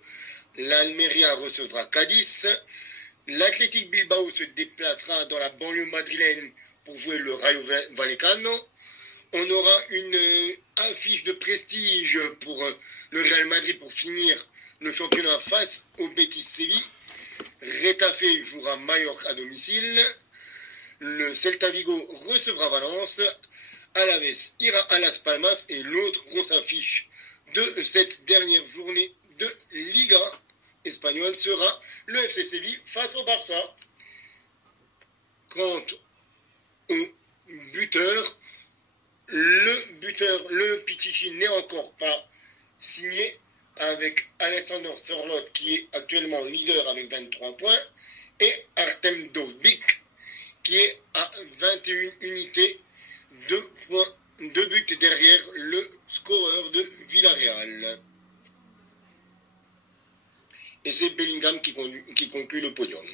l'Almeria recevra Cadiz, l'Athletic Bilbao se déplacera dans la banlieue madrilène pour jouer le Rayo Vallecano. On aura une affiche de prestige pour le Real Madrid pour finir le championnat face au Betis Séville. Retafe jouera Mallorca à domicile. Le Celta Vigo recevra Valence. Alavés ira à Las Palmas. Et l'autre grosse affiche de cette dernière journée de Liga espagnole sera le FC Séville face au Barça. Quant au buteur, le Pichichi n'est encore pas signé avec Alexander Sorloth qui est actuellement leader avec 23 points et Artem Dovbik qui est à 21 unités, 2 buts derrière le scoreur de Villarreal. Et c'est Bellingham qui conclut le podium.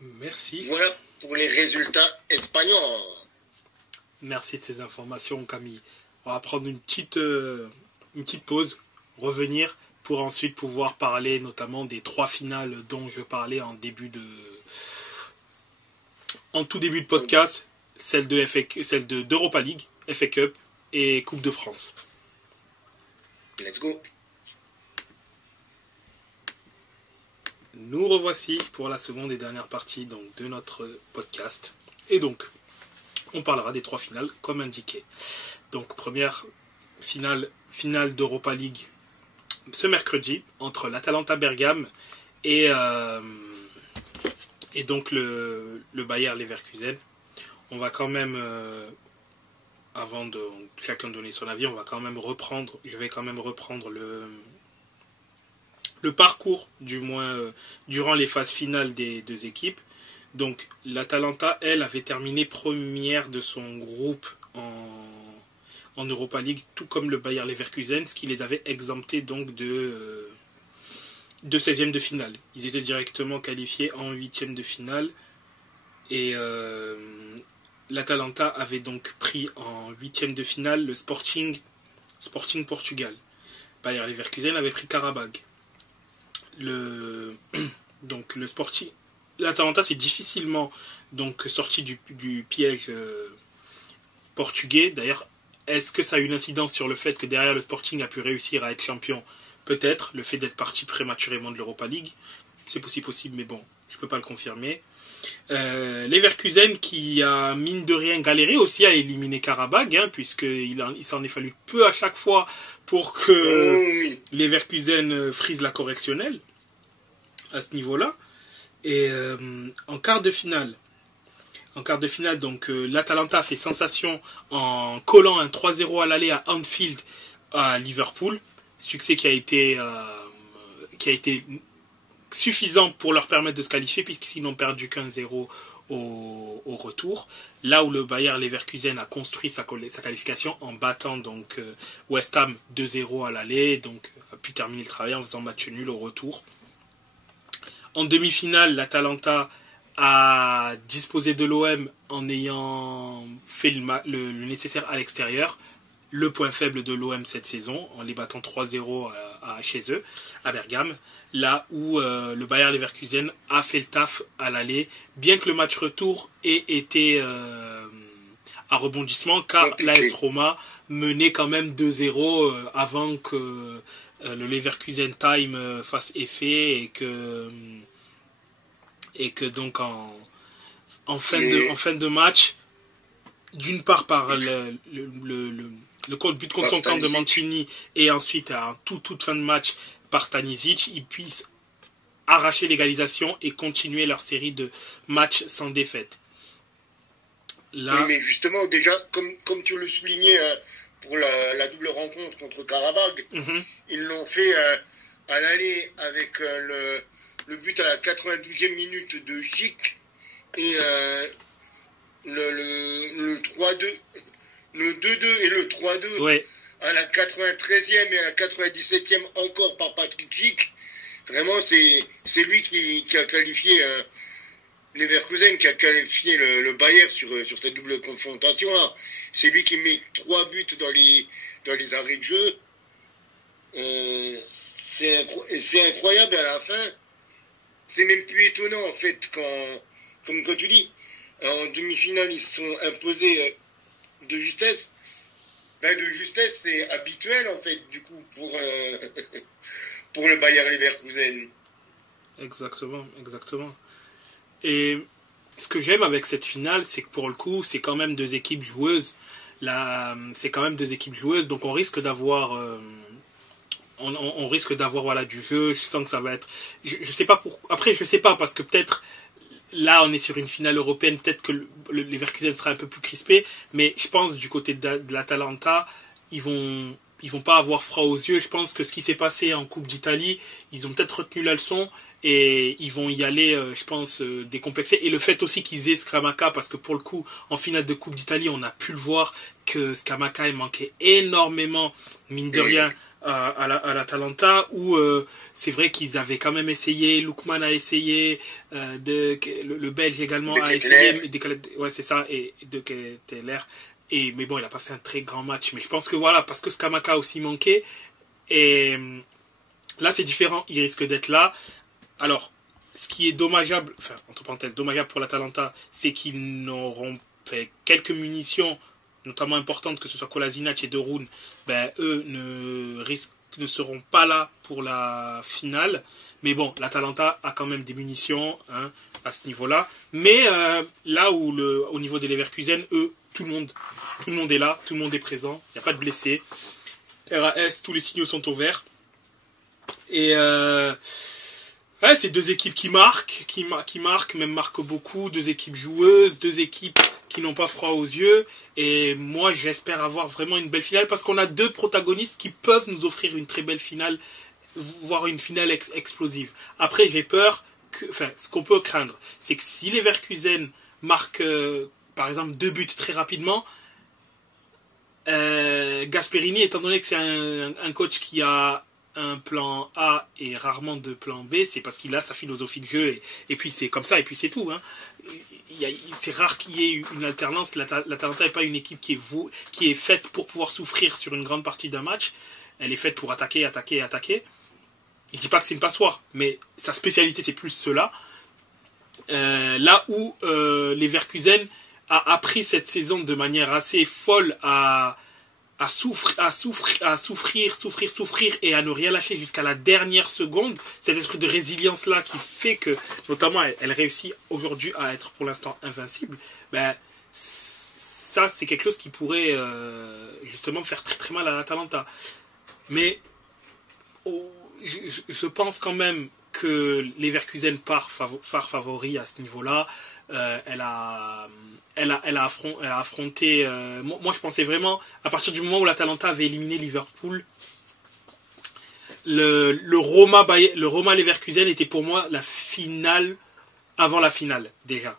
Merci. Voilà pour les résultats espagnols. Merci de ces informations, Camille. On va prendre une petite pause, revenir pour ensuite pouvoir parler notamment des 3 finales dont je parlais en début en tout début de podcast, celle d'Europa League, FA Cup et Coupe de France. Let's go. Nous revoici pour la seconde et dernière partie donc, de notre podcast. Et donc, on parlera des 3 finales comme indiqué. Donc, première finale d'Europa League ce mercredi entre l'Atalanta Bergame et donc le Bayer Leverkusen. On va quand même, avant de chacun donner son avis, je vais quand même reprendre le parcours, du moins durant les phases finales des 2 équipes. Donc l'Atalanta, elle, avait terminé première de son groupe en Europa League, tout comme le Bayer Leverkusen, ce qui les avait exemptés donc de 16e de finale. Ils étaient directement qualifiés en 8e de finale. Et l'Atalanta avait donc pris en 8e de finale le Sporting Portugal. Bayer Leverkusen avait pris Karabag. Donc le Sporting, l'Atalanta s'est difficilement donc sorti du piège portugais. D'ailleurs, est-ce que ça a eu une incidence sur le fait que derrière le Sporting a pu réussir à être champion? Peut-être. Le fait d'être parti prématurément de l'Europa League, c'est possible, mais bon, je ne peux pas le confirmer. Leverkusen qui a mine de rien galéré aussi à éliminer Karabag, puisqu'il s'en est fallu peu à chaque fois pour que Leverkusen frise la correctionnelle à ce niveau-là. Et en quart de finale, donc l'Atalanta a fait sensation en collant un 3-0 à l'aller à Anfield à Liverpool, succès qui a été suffisant pour leur permettre de se qualifier puisqu'ils n'ont perdu qu'un 0 au retour. Là où le Bayer Leverkusen a construit sa qualification en battant donc West Ham 2-0 à l'aller, donc a pu terminer le travail en faisant match nul au retour. En demi-finale, l'Atalanta a disposé de l'OM en ayant fait le nécessaire à l'extérieur. Le point faible de l'OM cette saison, en les battant 3-0 chez eux, à Bergame, là où le Bayer Leverkusen a fait le taf à l'aller, bien que le match retour ait été à rebondissement, car l'AS Roma menait quand même 2-0 avant que le Leverkusen Time fasse effet et que donc en fin de match, d'une part par le but contre son camp de Mancini et ensuite à toute fin de match par Stanisic, ils puissent arracher l'égalisation et continuer leur série de matchs sans défaite. Là... Oui, mais justement, déjà, comme tu le soulignais pour la double rencontre contre Karabag, ils l'ont fait à l'aller avec le but à la 92e minute de Chic et le 3-2, le 2-2 et le 3-2 ouais. À la 93e et à la 97e encore par Patrick Chic. Vraiment, c'est lui qui a qualifié Leverkusen, qui a qualifié le Bayer sur cette double confrontation-là. C'est lui qui met 3 buts dans les arrêts de jeu. C'est incroyable à la fin. C'est même plus étonnant en fait comme tu dis, en demi-finale ils se sont imposés de justesse. De justesse, c'est habituel en fait du coup pour le Bayer Leverkusen. Exactement. Et ce que j'aime avec cette finale, c'est que pour le coup, c'est quand même 2 équipes joueuses. Donc on risque d'avoir on risque d'avoir voilà du jeu. Je sens que ça va être, je sais pas après je sais pas, parce que peut-être là on est sur une finale européenne, peut-être que le Leverkusen sera un peu plus crispé, mais je pense du côté de l'Atalanta, ils vont pas avoir froid aux yeux. Je pense que ce qui s'est passé en Coupe d'Italie, ils ont peut-être retenu la leçon et ils vont y aller, je pense, décomplexés. Et le fait aussi qu'ils aient Scamacca, parce que pour le coup, en finale de Coupe d'Italie, on a pu le voir que Scamacca manquait énormément, mine de rien, à l'Atalanta, où c'est vrai qu'ils avaient quand même essayé, Lookman a essayé, le Belge également a essayé, ouais c'est ça, et de Keteler. Mais bon, il n'a pas fait un très grand match. Mais je pense que voilà, parce que Scamacca aussi manquait. Et là, c'est différent. Il risque d'être là. Alors, ce qui est dommageable, enfin, entre parenthèses, dommageable pour l'Atalanta, c'est qu'ils n'auront fait quelques munitions, notamment importantes, que ce soit Kolasinac et De Roon, eux ne seront pas là pour la finale. Mais bon, l'Atalanta a quand même des munitions à ce niveau-là. Mais là où au niveau des Leverkusen, eux, tout le monde est là, tout le monde est présent, il n'y a pas de blessés. RAS, tous les signaux sont au vert. Et c'est deux équipes qui marquent, même marquent beaucoup, deux équipes joueuses, deux équipes qui n'ont pas froid aux yeux. Et moi, j'espère avoir vraiment une belle finale parce qu'on a deux protagonistes qui peuvent nous offrir une très belle finale, voire une finale explosive. Après, j'ai peur ce qu'on peut craindre, c'est que si les Leverkusen marquent, par exemple, 2 buts très rapidement, Gasperini, étant donné que c'est un coach qui a un plan A et rarement de plan B, c'est parce qu'il a sa philosophie de jeu et puis c'est comme ça et puis c'est tout. C'est rare qu'il y ait une alternance. L'Atalanta n'est pas une équipe qui est faite pour pouvoir souffrir sur une grande partie d'un match. Elle est faite pour attaquer. Je dis pas que c'est une passoire, mais sa spécialité c'est plus cela. Là où Leverkusen a appris cette saison de manière assez folle à souffrir et à ne rien lâcher jusqu'à la dernière seconde, cet esprit de résilience là qui fait que notamment elle réussit aujourd'hui à être pour l'instant invincible, ça c'est quelque chose qui pourrait justement faire très très mal à l'Atalanta. Mais je pense quand même que Leverkusen part favori à ce niveau-là. Elle a affronté. Moi, je pensais vraiment, à partir du moment où l'Atalanta avait éliminé Liverpool, le Roma Leverkusen était pour moi la finale avant la finale déjà,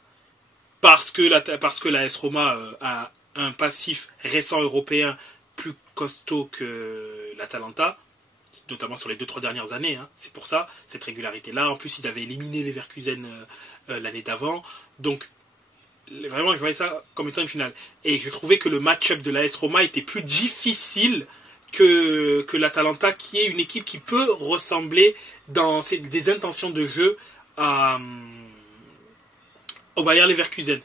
parce que la AS Roma a un passif récent européen plus costaud que l'Atalanta, notamment sur les 2-3 dernières années. C'est pour ça, cette régularité-là. En plus, ils avaient éliminé les Leverkusen l'année d'avant. Donc, vraiment, je voyais ça comme étant une finale. Et je trouvais que le match-up de l'AS Roma était plus difficile que l'Atalanta, qui est une équipe qui peut ressembler dans des intentions de jeu au Bayer Leverkusen.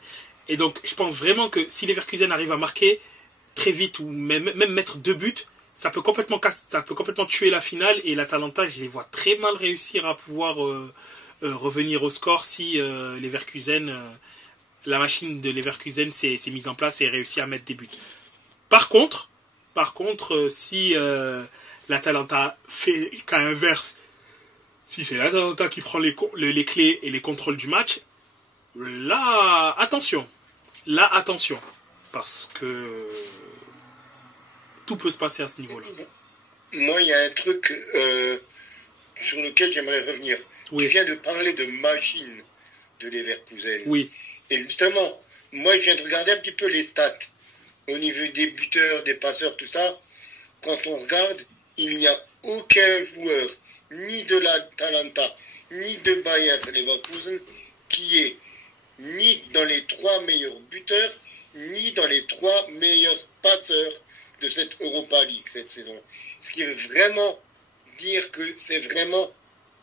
Et donc, je pense vraiment que si Leverkusen arrive à marquer très vite ou même mettre 2 buts, ça peut complètement tuer la finale, et l'Atalanta, je les vois très mal réussir à pouvoir revenir au score si la machine de Leverkusen s'est mise en place et réussit à mettre des buts. Par contre, si l'Atalanta fait cas inverse, si c'est l'Atalanta qui prend les clés et les contrôles du match, là, attention, parce que tout peut se passer à ce niveau-là. Moi, il y a un truc sur lequel j'aimerais revenir. Oui. Tu viens de parler de machine de Leverkusen. Oui. Et justement, moi, je viens de regarder un petit peu les stats au niveau des buteurs, des passeurs, tout ça. Quand on regarde, il n'y a aucun joueur, ni de l'Atalanta, ni de Bayer Leverkusen, qui est ni dans les 3 meilleurs buteurs, ni dans les 3 meilleurs passeurs de cette Europa League cette saison. Ce qui veut vraiment dire que c'est vraiment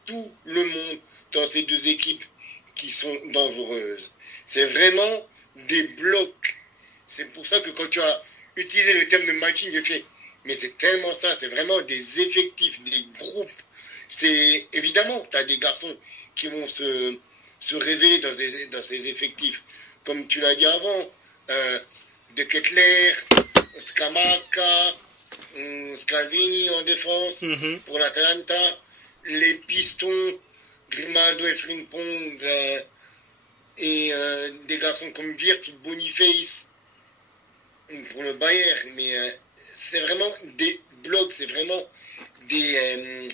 tout le monde dans ces deux équipes qui sont dangereuses. C'est vraiment des blocs. C'est pour ça que quand tu as utilisé le terme de matching, j'ai fait, mais c'est tellement ça, c'est vraiment des effectifs, des groupes. C'est évidemment que tu as des garçons qui vont se révéler dans ces effectifs. Comme tu l'as dit avant, De Ketelaere, Scamacca, Scalvini en défense, pour l'Atalanta, les pistons, Grimaldo et Frimpong, et des garçons comme Wirtz, Boniface pour le Bayern. Mais c'est vraiment des blocs, c'est vraiment des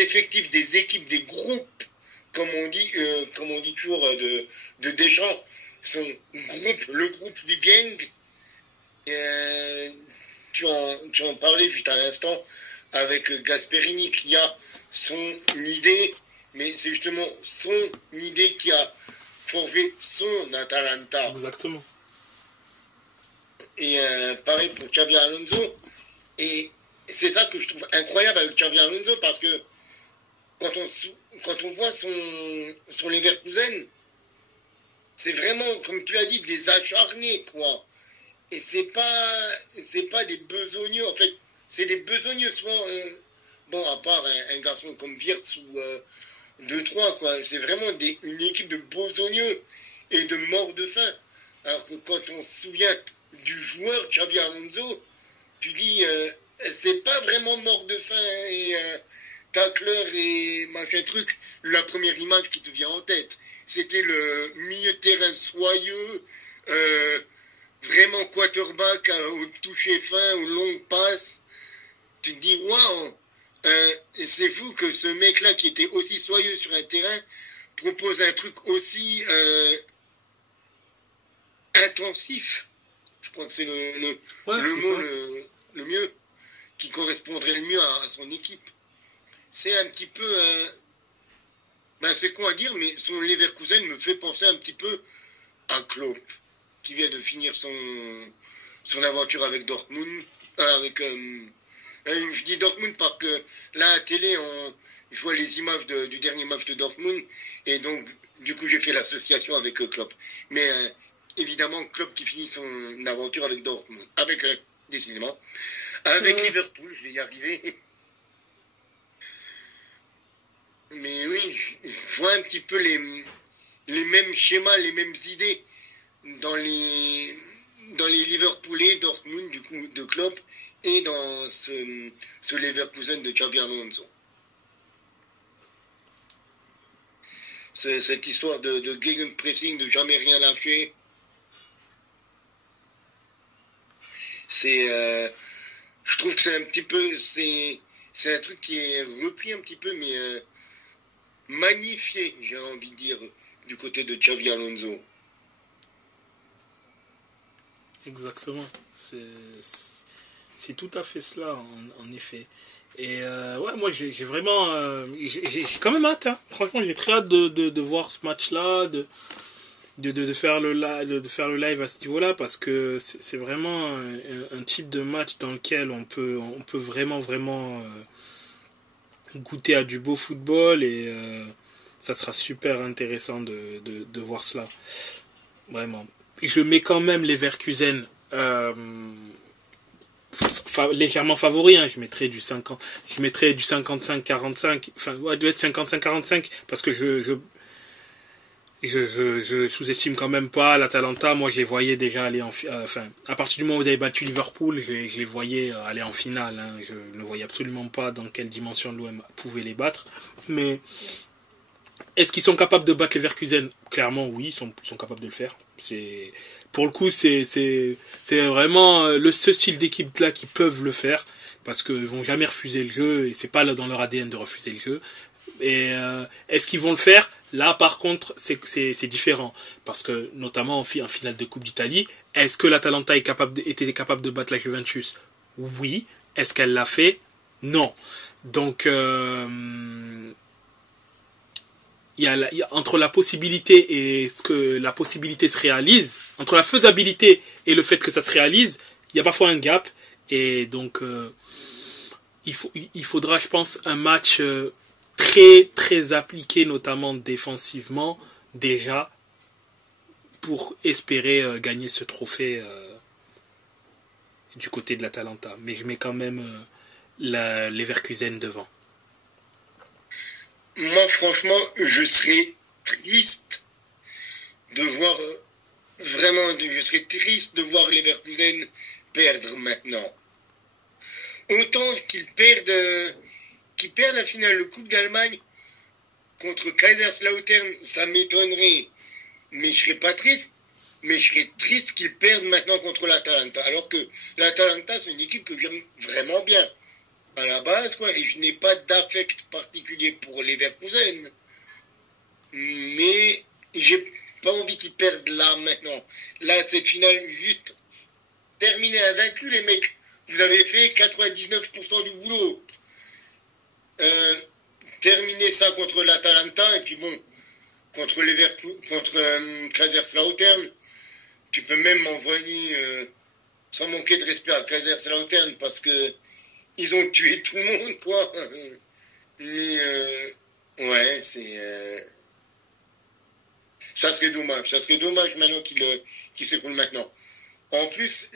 effectifs, des équipes, des groupes, comme on dit toujours de Deschamps, le groupe du Bieng. Tu en parlais juste à l'instant avec Gasperini, qui a son idée, mais c'est justement son idée qui a forgé son Atalanta. Exactement. Et pareil pour Xabi Alonso. Et c'est ça que je trouve incroyable avec Xabi Alonso, parce que quand on voit son Leverkusen, c'est vraiment, comme tu l'as dit, des acharnés, quoi. Et c'est pas des besogneux, en fait, c'est des besogneux, souvent, bon, à part un garçon comme Wirtz ou 2-3, quoi. C'est vraiment une équipe de besogneux et de morts de faim. Alors que quand on se souvient du joueur Xabi Alonso, tu dis, c'est pas vraiment mort de faim et tacleur et machin truc. La première image qui te vient en tête, c'était le milieu de terrain soyeux, vraiment quarterback au toucher fin, aux longues passes. Tu te dis, waouh, c'est fou que ce mec-là qui était aussi soyeux sur un terrain propose un truc aussi intensif. Je crois que c'est le mot le mieux, qui correspondrait le mieux à son équipe. C'est un petit peu... c'est con à dire, mais son Leverkusen me fait penser un petit peu à Klopp, qui vient de finir son aventure avec Dortmund. Je dis Dortmund parce que là, à la télé, je vois les images du dernier match de Dortmund, et donc, du coup, j'ai fait l'association avec Klopp. Mais évidemment, Klopp qui finit son aventure avec Dortmund, décidément, avec Liverpool, je vais y arriver. Mais oui, je vois un petit peu les mêmes schémas, les mêmes idées dans les Liverpoolais, Dortmund, du coup, de Klopp, et dans ce Leverkusen de Xabi Alonso. Cette histoire de gegenpressing, de jamais rien lâcher, je trouve que c'est un petit peu, c'est un truc qui est repris un petit peu, mais magnifié, j'ai envie de dire, du côté de Xabi Alonso. Exactement, c'est tout à fait cela, en effet. Et moi j'ai vraiment, j'ai quand même hâte, hein. Franchement j'ai très hâte de voir ce match-là, de faire le live à ce niveau-là, parce que c'est vraiment un type de match dans lequel on peut vraiment goûter à du beau football, et ça sera super intéressant de voir cela. Vraiment. Je mets quand même les Leverkusen légèrement favori, hein. Je mettrais du 55-45, enfin ouais, doit être 55-45, parce que je sous-estime quand même pas l'Atalanta. Moi je les voyais déjà aller à partir du moment où ils avaient battu Liverpool, je les voyais aller en finale, hein. Je ne voyais absolument pas dans quelle dimension l'OM pouvait les battre, mais est-ce qu'ils sont capables de battre les Leverkusen? Clairement oui, ils sont capables de le faire. Pour le coup, c'est vraiment ce style d'équipe là qui peuvent le faire, parce qu'ils vont jamais refuser le jeu, et c'est pas là dans leur ADN de refuser le jeu. Et est-ce qu'ils vont le faire? Là par contre c'est différent, parce que notamment en finale de Coupe d'Italie, est-ce que l'Atalanta était capable de battre la Juventus? Oui. Est-ce qu'elle l'a fait? Non. Donc il y a entre la possibilité et ce que la possibilité se réalise, entre la faisabilité et le fait que ça se réalise, il y a parfois un gap, et donc il faudra, je pense, un match très très appliqué, notamment défensivement déjà, pour espérer gagner ce trophée du côté de l'Atalanta. Mais je mets quand même les Leverkusen devant. Moi, franchement, je serais triste de voir je serais triste de voir les Leverkusen perdre maintenant. Autant qu'ils perdent la finale de Coupe d'Allemagne contre Kaiserslautern, ça m'étonnerait, mais je serais pas triste. Mais je serais triste qu'ils perdent maintenant contre l'Atalanta, alors que l'Atalanta, c'est une équipe que j'aime vraiment bien à la base, quoi, et je n'ai pas d'affect particulier pour les Leverkusen, mais j'ai pas envie qu'ils perdent là maintenant. Là, cette finale, juste terminée invaincue, les mecs, vous avez fait 99% du boulot. Terminer ça contre l'Atalanta, et puis bon, contre Kaiserslautern, tu peux même m'envoyer sans manquer de respect à Kaiserslautern, parce que ils ont tué tout le monde, quoi. Mais Ouais, ça serait dommage. Ça serait dommage maintenant qu'il s'écoule maintenant. En plus,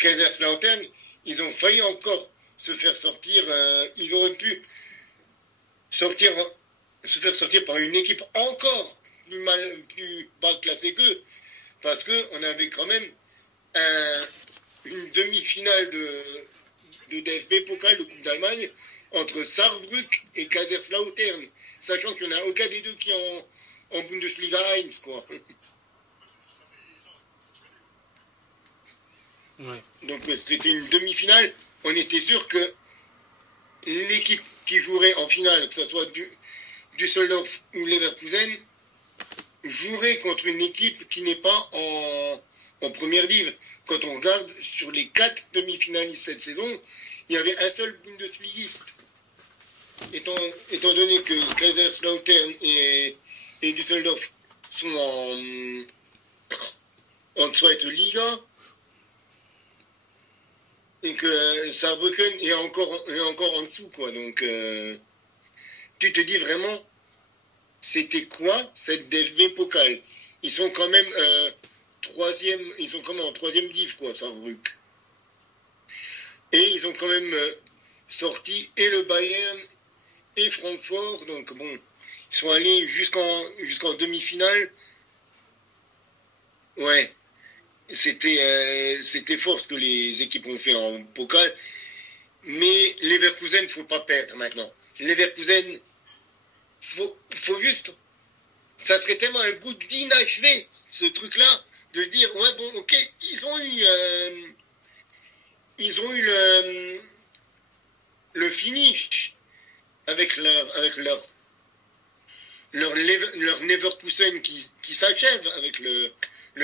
Kaiserslautern, ils ont failli encore se faire sortir. Ils auraient pu se faire sortir par une équipe encore plus bas classée qu'eux. Parce qu'on avait quand même une demi-finale de DFB Pokal de Coupe d'Allemagne entre Saarbrück et Kaiserslautern. Sachant qu'il n'y en a aucun des deux qui est en Bundesliga 1, quoi. Ouais. Donc c'était une demi-finale. On était sûr que l'équipe qui jouerait en finale, que ce soit Düsseldorf ou Leverkusen, jouerait contre une équipe qui n'est pas en première div. Quand on regarde sur les 4 demi-finalistes cette saison, il y avait un seul Bundesligiste. Étant donné que Kaiserslautern et Düsseldorf sont en Zweite Liga, et que Saarbrücken est encore en dessous, quoi. Donc, tu te dis vraiment, c'était quoi cette DFB Pokal? Ils sont quand même ils sont quand même en 3e div, quoi, Saarbrück. Et ils ont quand même sorti et le Bayern et Francfort, donc bon, ils sont allés jusqu'en demi-finale. Ouais. C'était fort ce que les équipes ont fait en Pokal. Mais Leverkusen, faut pas perdre maintenant. Leverkusen, faut juste... Ça serait tellement un goût d'inachevé, ce truc-là, de dire, ouais, bon, ok, ils ont eu le finish avec leur Leverkusen qui s'achève avec le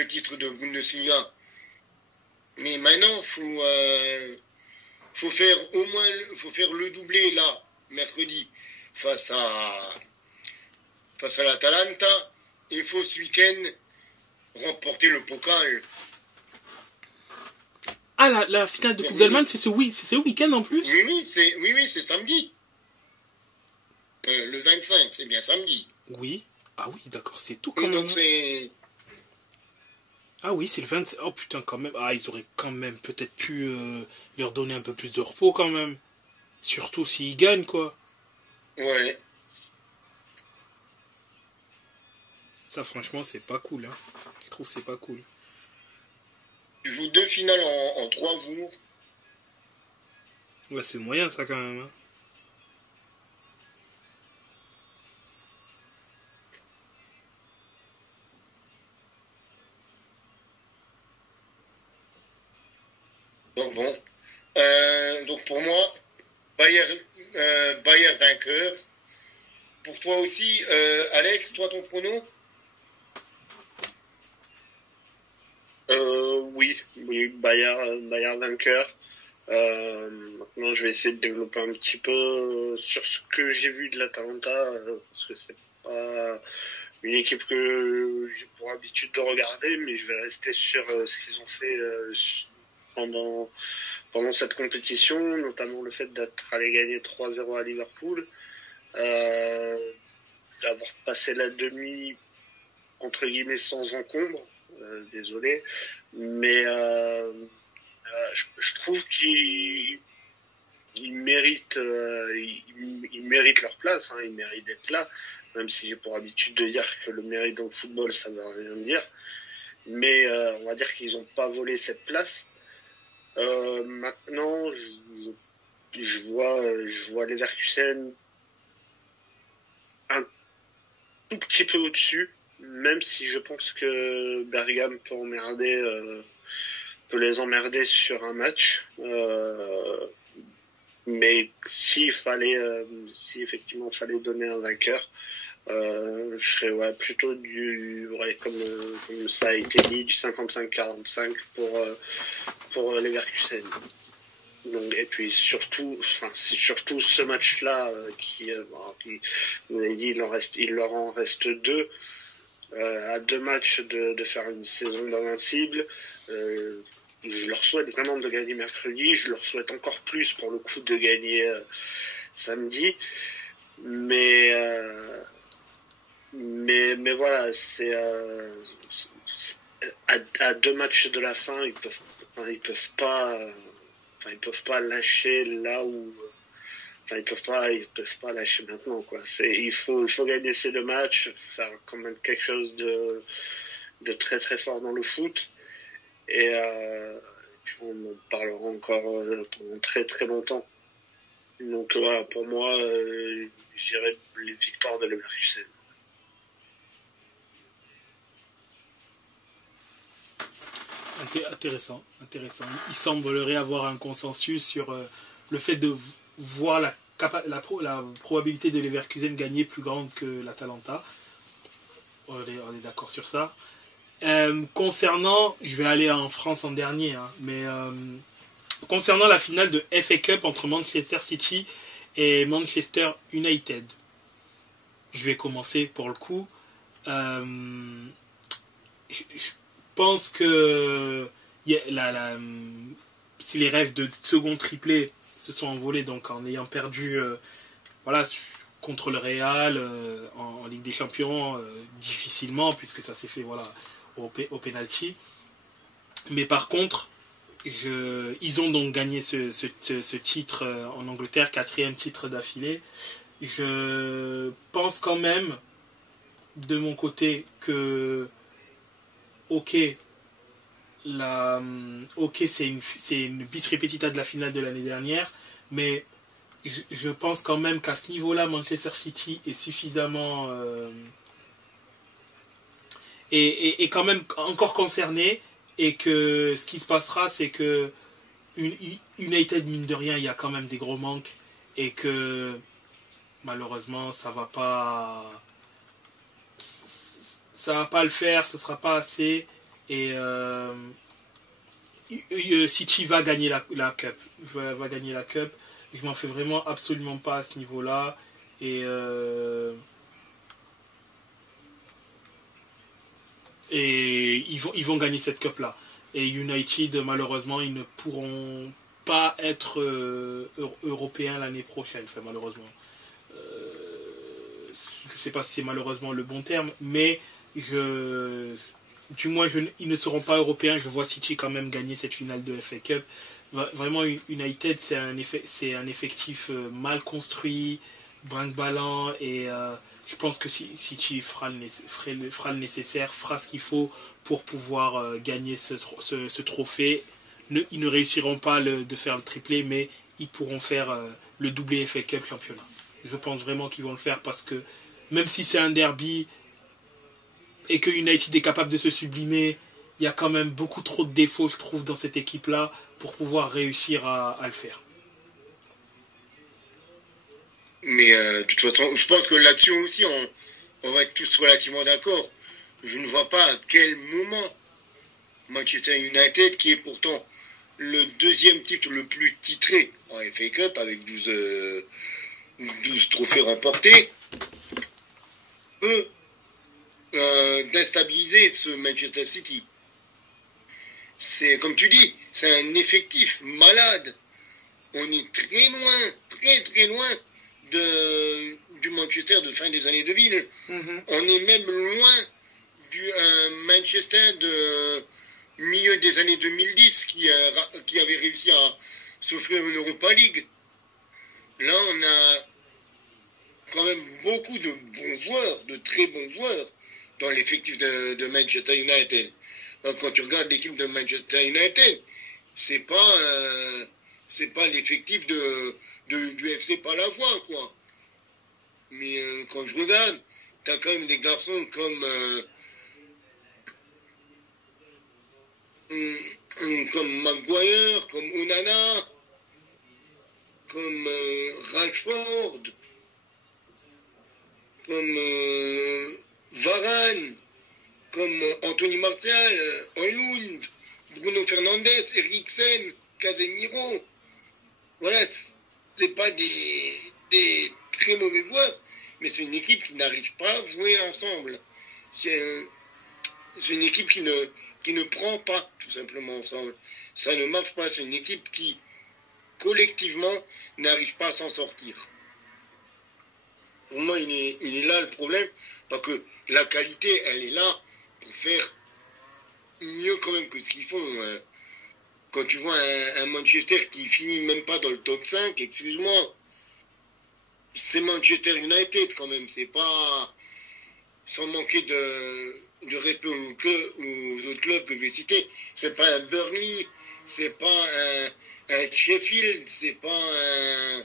titre de Bundesliga. Mais maintenant, faut faire le doublé là, mercredi, face à l'Atalanta, et il faut ce week-end remporter le Pokal. Ah, la finale de Coupe d'Allemagne, c'est ce week-end en plus? Oui, c'est samedi. Le 25, c'est bien samedi. Oui. Ah oui, d'accord, c'est tout quand même. Donc c'est... Ah oui, c'est le 25. Oh putain, quand même. Ah, ils auraient quand même peut-être pu leur donner un peu plus de repos quand même. Surtout s'ils gagnent, quoi. Ouais. Ça, franchement, c'est pas cool, hein. Je trouve que c'est pas cool. Tu joues 2 finales en 3 jours. Ouais, c'est moyen, ça, quand même, hein. Donc bon. Donc pour moi, Bayern vainqueur. Pour toi aussi, Alex, toi ton prono? Oui, Bayern vainqueur. Maintenant, je vais essayer de développer un petit peu sur ce que j'ai vu de l'Atalanta, parce que c'est pas une équipe que j'ai pour habitude de regarder, mais je vais rester sur ce qu'ils ont fait pendant cette compétition, notamment le fait d'être allé gagner 3-0 à Liverpool, d'avoir passé la demi entre guillemets sans encombre, désolé, mais je trouve qu'ils méritent leur place, hein, ils méritent d'être là, même si j'ai pour habitude de dire que le mérite dans le football ça ne veut rien dire, mais on va dire qu'ils n'ont pas volé cette place. Maintenant, je vois Leverkusen un tout petit peu au-dessus, même si je pense que Bergame peut les emmerder sur un match. Mais si effectivement il fallait donner un vainqueur, je serais plutôt comme ça a été dit, du 55-45 pour Leverkusen. Donc, et puis c'est surtout ce match-là qui vous avez dit, il leur en reste 2 à 2 matchs de faire une saison d'invincible. Je leur souhaite vraiment de gagner mercredi. Je leur souhaite encore plus pour le coup de gagner samedi. Mais voilà, à 2 matchs de la fin, ils peuvent pas lâcher là où, ils peuvent pas lâcher maintenant, quoi. Il faut gagner ces 2 matchs, faire quand même quelque chose de très très fort dans le foot, et puis on en parlera encore pendant très très longtemps. Donc voilà, pour moi, je dirais les victoires de Leverkusen. Intéressant. Il semblerait avoir un consensus sur le fait de voir la probabilité de Leverkusen gagner plus grande que l'Atalanta. On est d'accord sur ça. Concernant, je vais aller en France en dernier, mais concernant la finale de FA Cup entre Manchester City et Manchester United, je vais commencer pour le coup. Je pense que si les rêves de second triplé se sont envolés, donc en ayant perdu contre le Real en Ligue des Champions difficilement, puisque ça s'est fait au penalty. Mais par contre, ils ont donc gagné ce titre en Angleterre, 4e titre d'affilée. Je pense quand même de mon côté que c'est une bis repetita de la finale de l'année dernière, mais je pense quand même qu'à ce niveau-là, Manchester City est suffisamment est quand même encore concerné, et que ce qui se passera, c'est que United, mine de rien, il y a quand même des gros manques, et que malheureusement ça va pas le faire, ce sera pas assez, et City va gagner la Cup. Va gagner la Cup. Je m'en fais vraiment absolument pas à ce niveau-là, et ils vont gagner cette Cup-là. Et United, malheureusement, ils ne pourront pas être européens l'année prochaine. Enfin, malheureusement. Je ne sais pas si c'est malheureusement le bon terme, mais ils ne seront pas européens. Je vois City quand même gagner cette finale de FA Cup. Vraiment, United, c'est un effectif mal construit, brinque-ballant, et je pense que City fera le nécessaire, fera ce qu'il faut pour pouvoir gagner ce trophée. Ils ne réussiront pas de faire le triplé, mais ils pourront faire le doublé FA Cup championnat. Je pense vraiment qu'ils vont le faire, parce que même si c'est un derby et que United est capable de se sublimer, il y a quand même beaucoup trop de défauts, je trouve, dans cette équipe-là pour pouvoir réussir à le faire. Mais de toute façon, je pense que là-dessus aussi, on va être tous relativement d'accord. Je ne vois pas à quel moment Manchester United, qui est pourtant le 2e titre le plus titré en FA Cup, avec 12 trophées remportés, peut déstabiliser ce Manchester City. C'est, comme tu dis, c'est un effectif malade. On est très loin, très très loin du Manchester de fin des années 2000. On est même loin du Manchester de milieu des années 2010 qui avait réussi à s'offrir une Europa League. Là, on a quand même beaucoup de bons joueurs, de très bons joueurs dans l'effectif de Manchester United. Donc, quand tu regardes l'équipe de Manchester United, c'est pas l'effectif du FC Palavoie, quoi. Mais quand je regarde, t'as quand même des garçons comme Maguire, comme Onana, comme Rashford, comme Varane, comme Anthony Martial, Højlund, Bruno Fernandes, Eriksen, Casemiro. Voilà, c'est pas des très mauvais joueurs, mais c'est une équipe qui n'arrive pas à jouer ensemble. C'est une équipe qui ne prend pas tout simplement ensemble. Ça ne marche pas. C'est une équipe qui, collectivement, n'arrive pas à s'en sortir. Pour moi, il est là le problème, parce que la qualité, elle est là pour faire mieux quand même que ce qu'ils font. Quand tu vois un Manchester qui finit même pas dans le top 5, excuse-moi, c'est Manchester United quand même, c'est pas, sans manquer de respect aux autres clubs que je vais citer, c'est pas un Burnley, c'est pas un Sheffield, c'est pas un,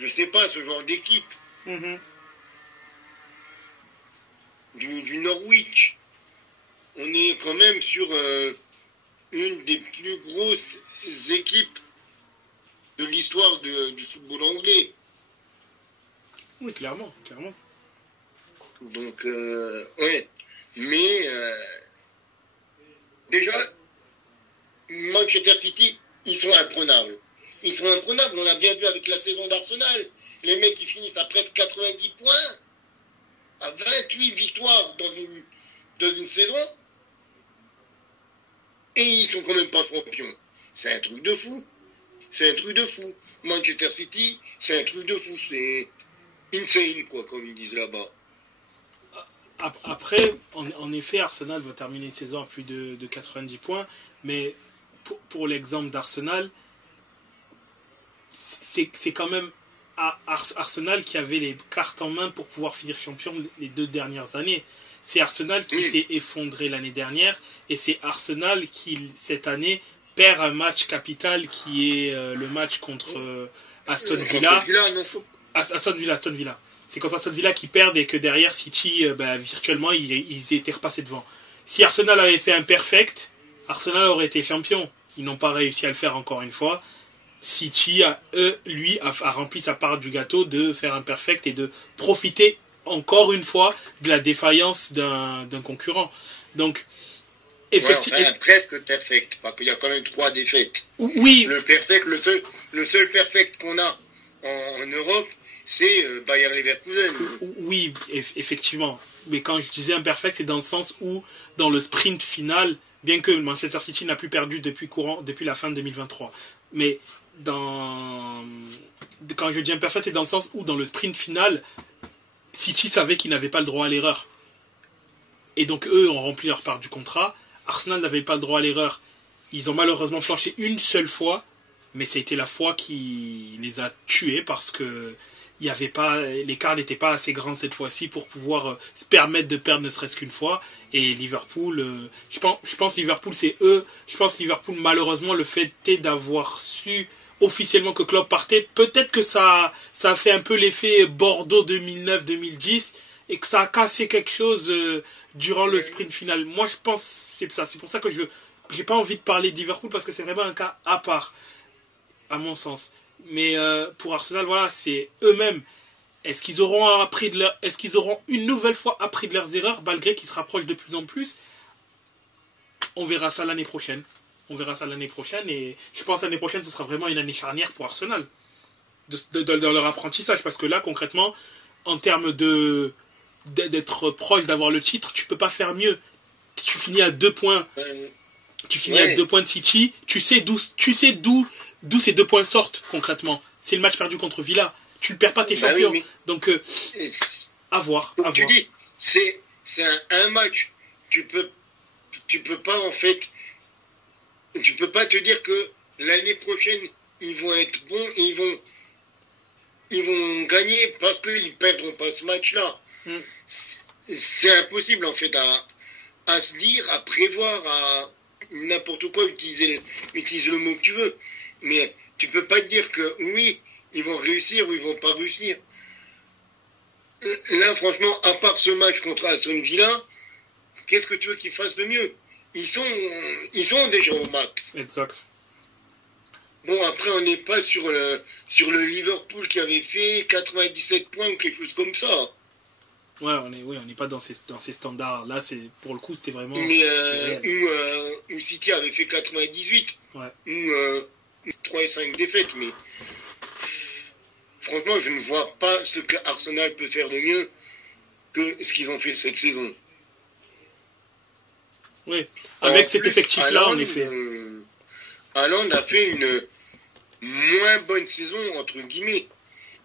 je sais pas, ce genre d'équipe. Du Norwich. On est quand même sur une des plus grosses équipes de l'histoire du football anglais. Oui, clairement. Donc, ouais. Mais, déjà, Manchester City, ils sont imprenables. On a bien vu avec la saison d'Arsenal. Les mecs, qui finissent à presque 90 points, à 28 victoires dans une saison, et ils sont quand même pas champions. C'est un truc de fou. Manchester City, c'est un truc de fou. C'est insane, quoi, comme ils disent là-bas. Après, en effet, Arsenal va terminer une saison à plus de 90 points, mais pour l'exemple d'Arsenal, c'est quand même Arsenal qui avait les cartes en main pour pouvoir finir champion les 2 dernières années. C'est Arsenal qui s'est effondré l'année dernière, et c'est Arsenal qui, cette année, perd un match capital qui est le match contre Aston Villa. Aston Villa. C'est contre Aston Villa qui perdent, et que derrière City, virtuellement, ils étaient repassés devant. Si Arsenal avait fait un perfect, Arsenal aurait été champion. Ils n'ont pas réussi à le faire encore une fois. City, a rempli sa part du gâteau de faire un perfect et de profiter encore une fois de la défaillance d'un concurrent. Donc, effectivement, presque perfect, parce qu'il y a quand même 3 défaites. Oui. Le seul perfect qu'on a en Europe, c'est Bayer Leverkusen. Oui, effectivement. Mais quand je disais imperfect, c'est dans le sens où, dans le sprint final, bien que Manchester City n'a plus perdu depuis la fin de 2023, mais quand je dis imperfect, c'est dans le sens où, dans le sprint final, City savait qu'il n'avait pas le droit à l'erreur. Et donc, eux ont rempli leur part du contrat. Arsenal n'avait pas le droit à l'erreur. Ils ont malheureusement flanché une seule fois, mais ça a été la fois qui les a tués, parce que l'écart n'était pas assez grand cette fois-ci pour pouvoir se permettre de perdre ne serait-ce qu'une fois. Et Liverpool, je pense Liverpool, c'est eux. Je pense Liverpool, malheureusement, le fait d'avoir su officiellement que Klopp partait, peut-être que ça a fait un peu l'effet Bordeaux 2009-2010, et que ça a cassé quelque chose durant le sprint final. Moi, je pense c'est ça. C'est pour ça que j'ai pas envie de parler de Liverpool, parce que c'est vraiment un cas à part, à mon sens. Mais pour Arsenal, voilà, c'est eux-mêmes. Est-ce qu'ils auront une nouvelle fois appris de leurs erreurs, malgré qu'ils se rapprochent de plus en plus? On verra ça l'année prochaine. Et je pense que l'année prochaine, ce sera vraiment une année charnière pour Arsenal, dans leur apprentissage, parce que là, concrètement, en termes d'être proche d'avoir le titre, tu peux pas faire mieux. Tu finis à 2 points. À 2 points de City. Tu sais d'où ces 2 points sortent, concrètement. C'est le match perdu contre Villa. Tu ne perds pas tes champions. Oui. Donc, à voir. Tu dis, c'est un match. Tu peux pas, en fait, tu peux pas te dire que l'année prochaine, ils vont être bons et ils vont gagner parce qu'ils perdront pas ce match-là. C'est impossible, en fait, à se dire, à prévoir, à n'importe quoi, utilise le mot que tu veux. Mais tu peux pas te dire que oui, ils vont réussir ou ils vont pas réussir. Là, franchement, à part ce match contre Aston Villa, qu'est-ce que tu veux qu'ils fassent de mieux? Ils sont déjà au max. Exact. Bon, après, on n'est pas sur le Liverpool qui avait fait 97 points ou quelque chose comme ça. Ouais, on n'est pas dans ces standards. Là, pour le coup, c'était vraiment... Mais où City avait fait 98. Ouais. Ou 3 et 5 défaites. Mais franchement, je ne vois pas ce que Arsenal peut faire de mieux que ce qu'ils ont fait cette saison. Oui, avec cet effectif-là, en effet. Haaland a fait une moins bonne saison, entre guillemets,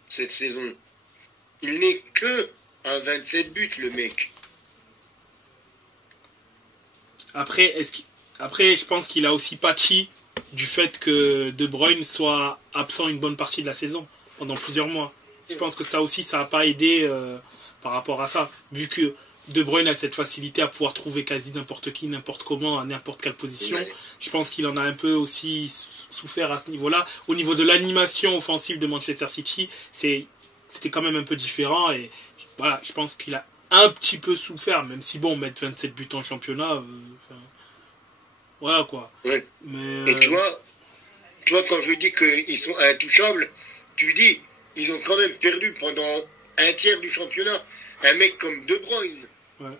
cette saison. il n'est que à 27 buts, le mec. Après, je pense qu'il a aussi pâti du fait que De Bruyne soit absent une bonne partie de la saison, pendant plusieurs mois. Je pense que ça aussi, ça n'a pas aidé par rapport à ça. Vu que De Bruyne a cette facilité à pouvoir trouver quasi n'importe qui, n'importe comment, à n'importe quelle position. Ouais. Je pense qu'il en a un peu aussi souffert à ce niveau-là. Au niveau de l'animation offensive de Manchester City, c'était quand même un peu différent. Et voilà, je pense qu'il a un petit peu souffert, même si bon, mettre 27 buts en championnat, voilà quoi. Ouais. Mais, Et tu vois, quand je dis qu'ils sont intouchables, tu dis, ils ont quand même perdu pendant un tiers du championnat un mec comme De Bruyne. ouais.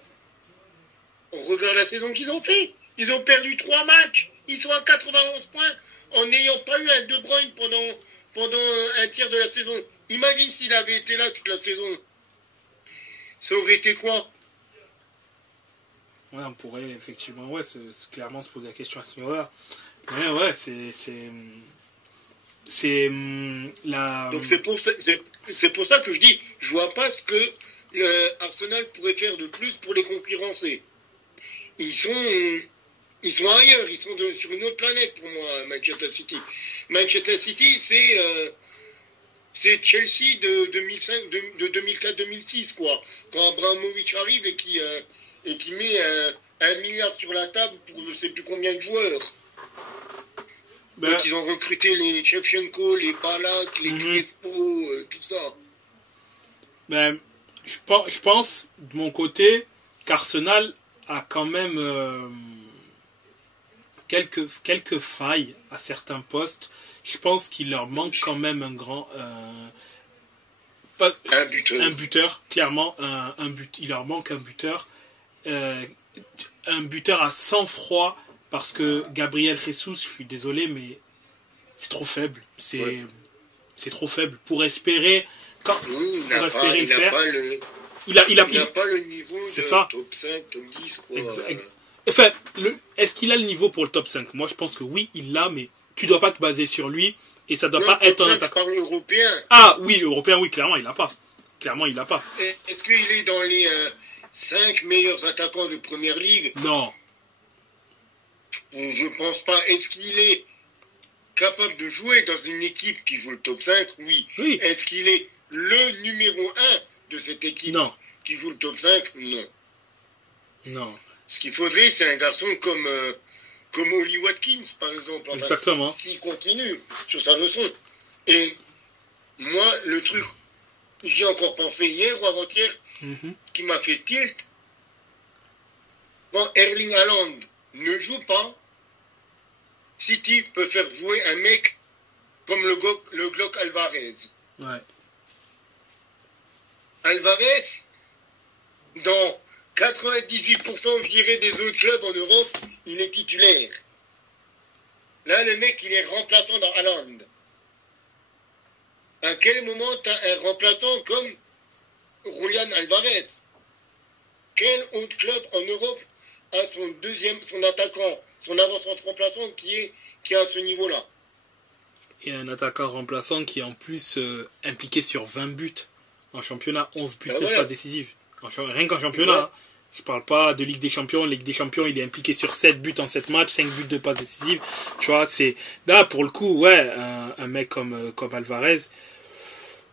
On regarde la saison qu'ils ont fait. Ils ont perdu 3 matchs. Ils sont à 91 points en n'ayant pas eu un De Bruyne pendant un tiers de la saison. Imagine s'il avait été là toute la saison. Ça aurait été quoi? Ouais, on pourrait effectivement, ouais, clairement se poser la question à ce niveau-là. Mais ouais, c'est la. Donc c'est pour ça que je dis, je vois pas ce que Arsenal pourrait faire de plus pour les concurrencer. Ils sont ailleurs, ils sont sur une autre planète pour moi, Manchester City. Manchester City, c'est Chelsea de 2004-2006, quoi. Quand Abramovich arrive et qui met 1 milliard sur la table pour je sais plus combien de joueurs. Ben, Donc ils ont recruté les Shevchenko, les Balak, les Crespo, tout ça. ben, je pense, de mon côté, qu'Arsenal a quand même quelques failles à certains postes. Je pense qu'il leur manque quand même un buteur, clairement, il leur manque un buteur. Un buteur à sang-froid, parce que Gabriel Jesus, je suis désolé, mais c'est trop faible. C'est trop faible pour espérer. Il n'a pas le niveau c'est de ça. top 5, top 10, quoi. Enfin, est-ce qu'il a le niveau pour le top 5? Moi, je pense que oui, il l'a, mais tu dois pas te baser sur lui, et ça doit pas être un attaquant. Par européen. Ah oui, européen, oui, clairement, il l'a pas. Clairement, il l'a pas. Est-ce qu'il est dans les 5 meilleurs attaquants de Première Ligue? Non. Je pense pas. Est-ce qu'il est capable de jouer dans une équipe qui joue le top 5? Oui. Est-ce qu'il est le numéro 1 de cette équipe qui joue le top 5? Non. Non. Ce qu'il faudrait, c'est un garçon comme Oli Watkins, par exemple. Enfin, exactement. S'il continue sur sa leçon. Et moi, le truc, j'y ai encore pensé hier ou avant-hier, qui m'a fait tilt. Bon, Erling Haaland ne joue pas. City peut faire jouer un mec comme le Glock Alvarez. Ouais. Alvarez, dans 98%, je dirais, des autres clubs en Europe, il est titulaire. Là, le mec, il est remplaçant dans Haaland. À quel moment tu as un remplaçant comme Julian Alvarez? Quel autre club en Europe a son attaquant, son avant-centre remplaçant qui est à ce niveau-là? Et un attaquant remplaçant qui est en plus impliqué sur 20 buts en championnat, 11 buts, 9 passes décisives. Rien qu'en championnat. Hein. Je parle pas de Ligue des Champions. Ligue des Champions, il est impliqué sur 7 buts en 7 matchs, 5 buts de passes décisives. Tu vois, c'est là pour le coup, ouais, un mec comme Alvarez.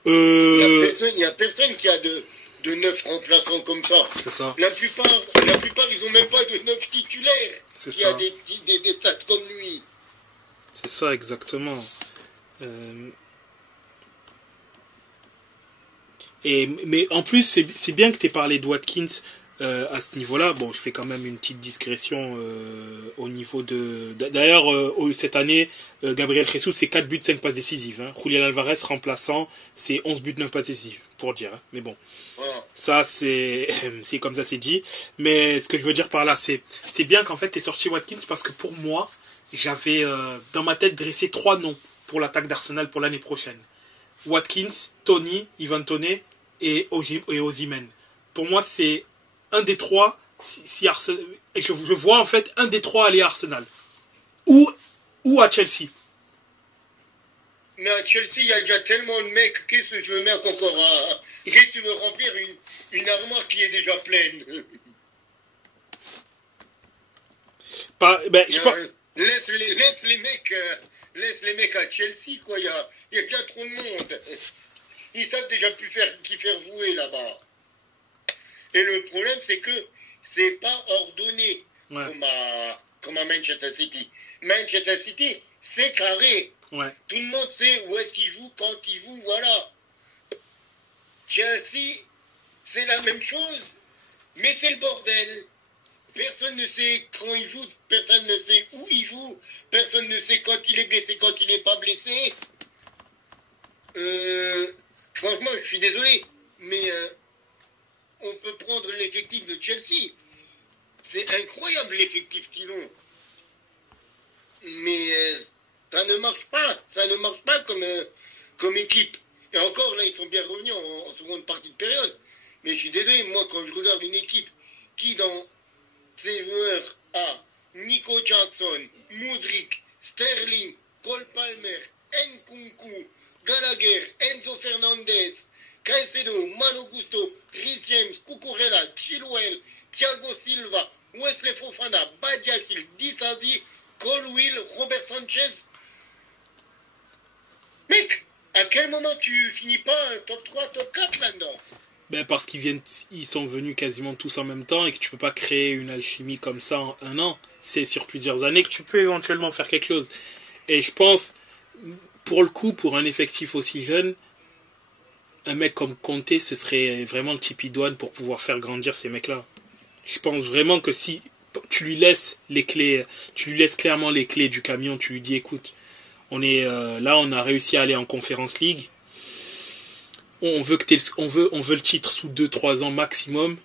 Il y a personne qui a de 9 remplaçants comme ça. C'est ça. La plupart, ils ont même pas de 9 titulaires. C'est qui ça. a des stats comme lui. C'est ça, exactement. Mais en plus, c'est bien que tu aies parlé de Watkins à ce niveau-là. Bon, je fais quand même une petite discrétion au niveau de... D'ailleurs, cette année, Gabriel Jesus, c'est 4 buts, 5 passes décisives. Hein. Julian Alvarez, remplaçant, c'est 11 buts, 9 passes décisives, pour dire. Hein. Mais bon, ça, c'est comme ça, c'est dit. Mais ce que je veux dire par là, c'est bien qu'en fait, tu aies sorti Watkins, parce que pour moi, j'avais dans ma tête dressé 3 noms pour l'attaque d'Arsenal pour l'année prochaine. Watkins, Tony, Ivan Toney et Osimhen. Pour moi, c'est un des 3. Si Arsenal, je vois en fait un des 3 aller à Arsenal ou à Chelsea. Mais à Chelsea, il y a déjà tellement de mecs. Qu'est-ce que tu veux mettre encore à... Qu'est-ce que tu veux remplir une armoire qui est déjà pleine? Laisse les mecs à Chelsea, quoi. Il y a déjà trop de monde. Ils savent déjà plus qui faire jouer là-bas. Et le problème, c'est que c'est pas ordonné comme à Manchester City. Manchester City, c'est carré. Ouais. Tout le monde sait où est-ce qu'il joue, quand il joue, voilà. Chelsea, c'est la même chose, mais c'est le bordel. Personne ne sait quand il joue, personne ne sait où il joue, personne ne sait quand il est blessé, quand il n'est pas blessé. Franchement, je suis désolé, mais on peut prendre l'effectif de Chelsea. C'est incroyable l'effectif qu'ils ont. Mais ça ne marche pas comme équipe. Et encore, là, ils sont bien revenus en seconde partie de période. Mais je suis désolé, moi, quand je regarde une équipe qui, dans ses joueurs, a Nico Jackson, Mudryk, Sterling, Cole Palmer, Nkunku, Gallagher, Enzo Fernandez, Caicedo, Malo Gusto, Rhys James, Cucurella, Chilwell, Thiago Silva, Wesley Fofana, Badiakil, Disasi, Colwill, Robert Sanchez. Mec, à quel moment tu finis pas un top 3, top 4 là-dedans? Ben parce ils sont venus quasiment tous en même temps et que tu peux pas créer une alchimie comme ça en un an. C'est sur plusieurs années que tu peux éventuellement faire quelque chose. Et je pense, pour le coup, pour un effectif aussi jeune, un mec comme Conte, ce serait vraiment le type idoine pour pouvoir faire grandir ces mecs-là. Je pense vraiment que si tu lui laisses les clés, tu lui laisses clairement les clés du camion, tu lui dis écoute, on est là, on a réussi à aller en Conference League. On veut le titre sous 2-3 ans maximum.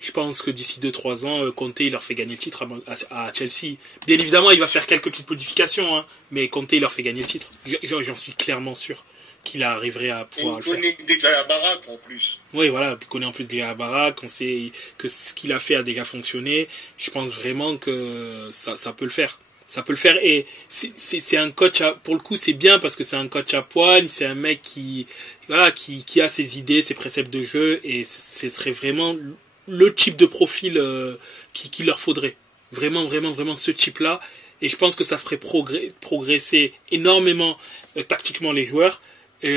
Je pense que d'ici 2-3 ans, Conte il leur fait gagner le titre à Chelsea. Bien évidemment, il va faire quelques petites modifications, hein, mais Conte il leur fait gagner le titre. J'en suis clairement sûr qu'il arriverait à pouvoir le faire. Il connaît déjà la baraque en plus. Oui, voilà, il connaît en plus déjà la baraque, on sait que ce qu'il a fait a déjà fonctionné. Je pense vraiment que ça peut le faire. Ça peut le faire et c'est un coach pour le coup c'est bien parce que c'est un coach à poigne, c'est un mec qui a ses idées, ses préceptes de jeu et ce serait vraiment le type de profil qu'il leur faudrait. Vraiment ce type-là et je pense que ça ferait progresser énormément tactiquement les joueurs et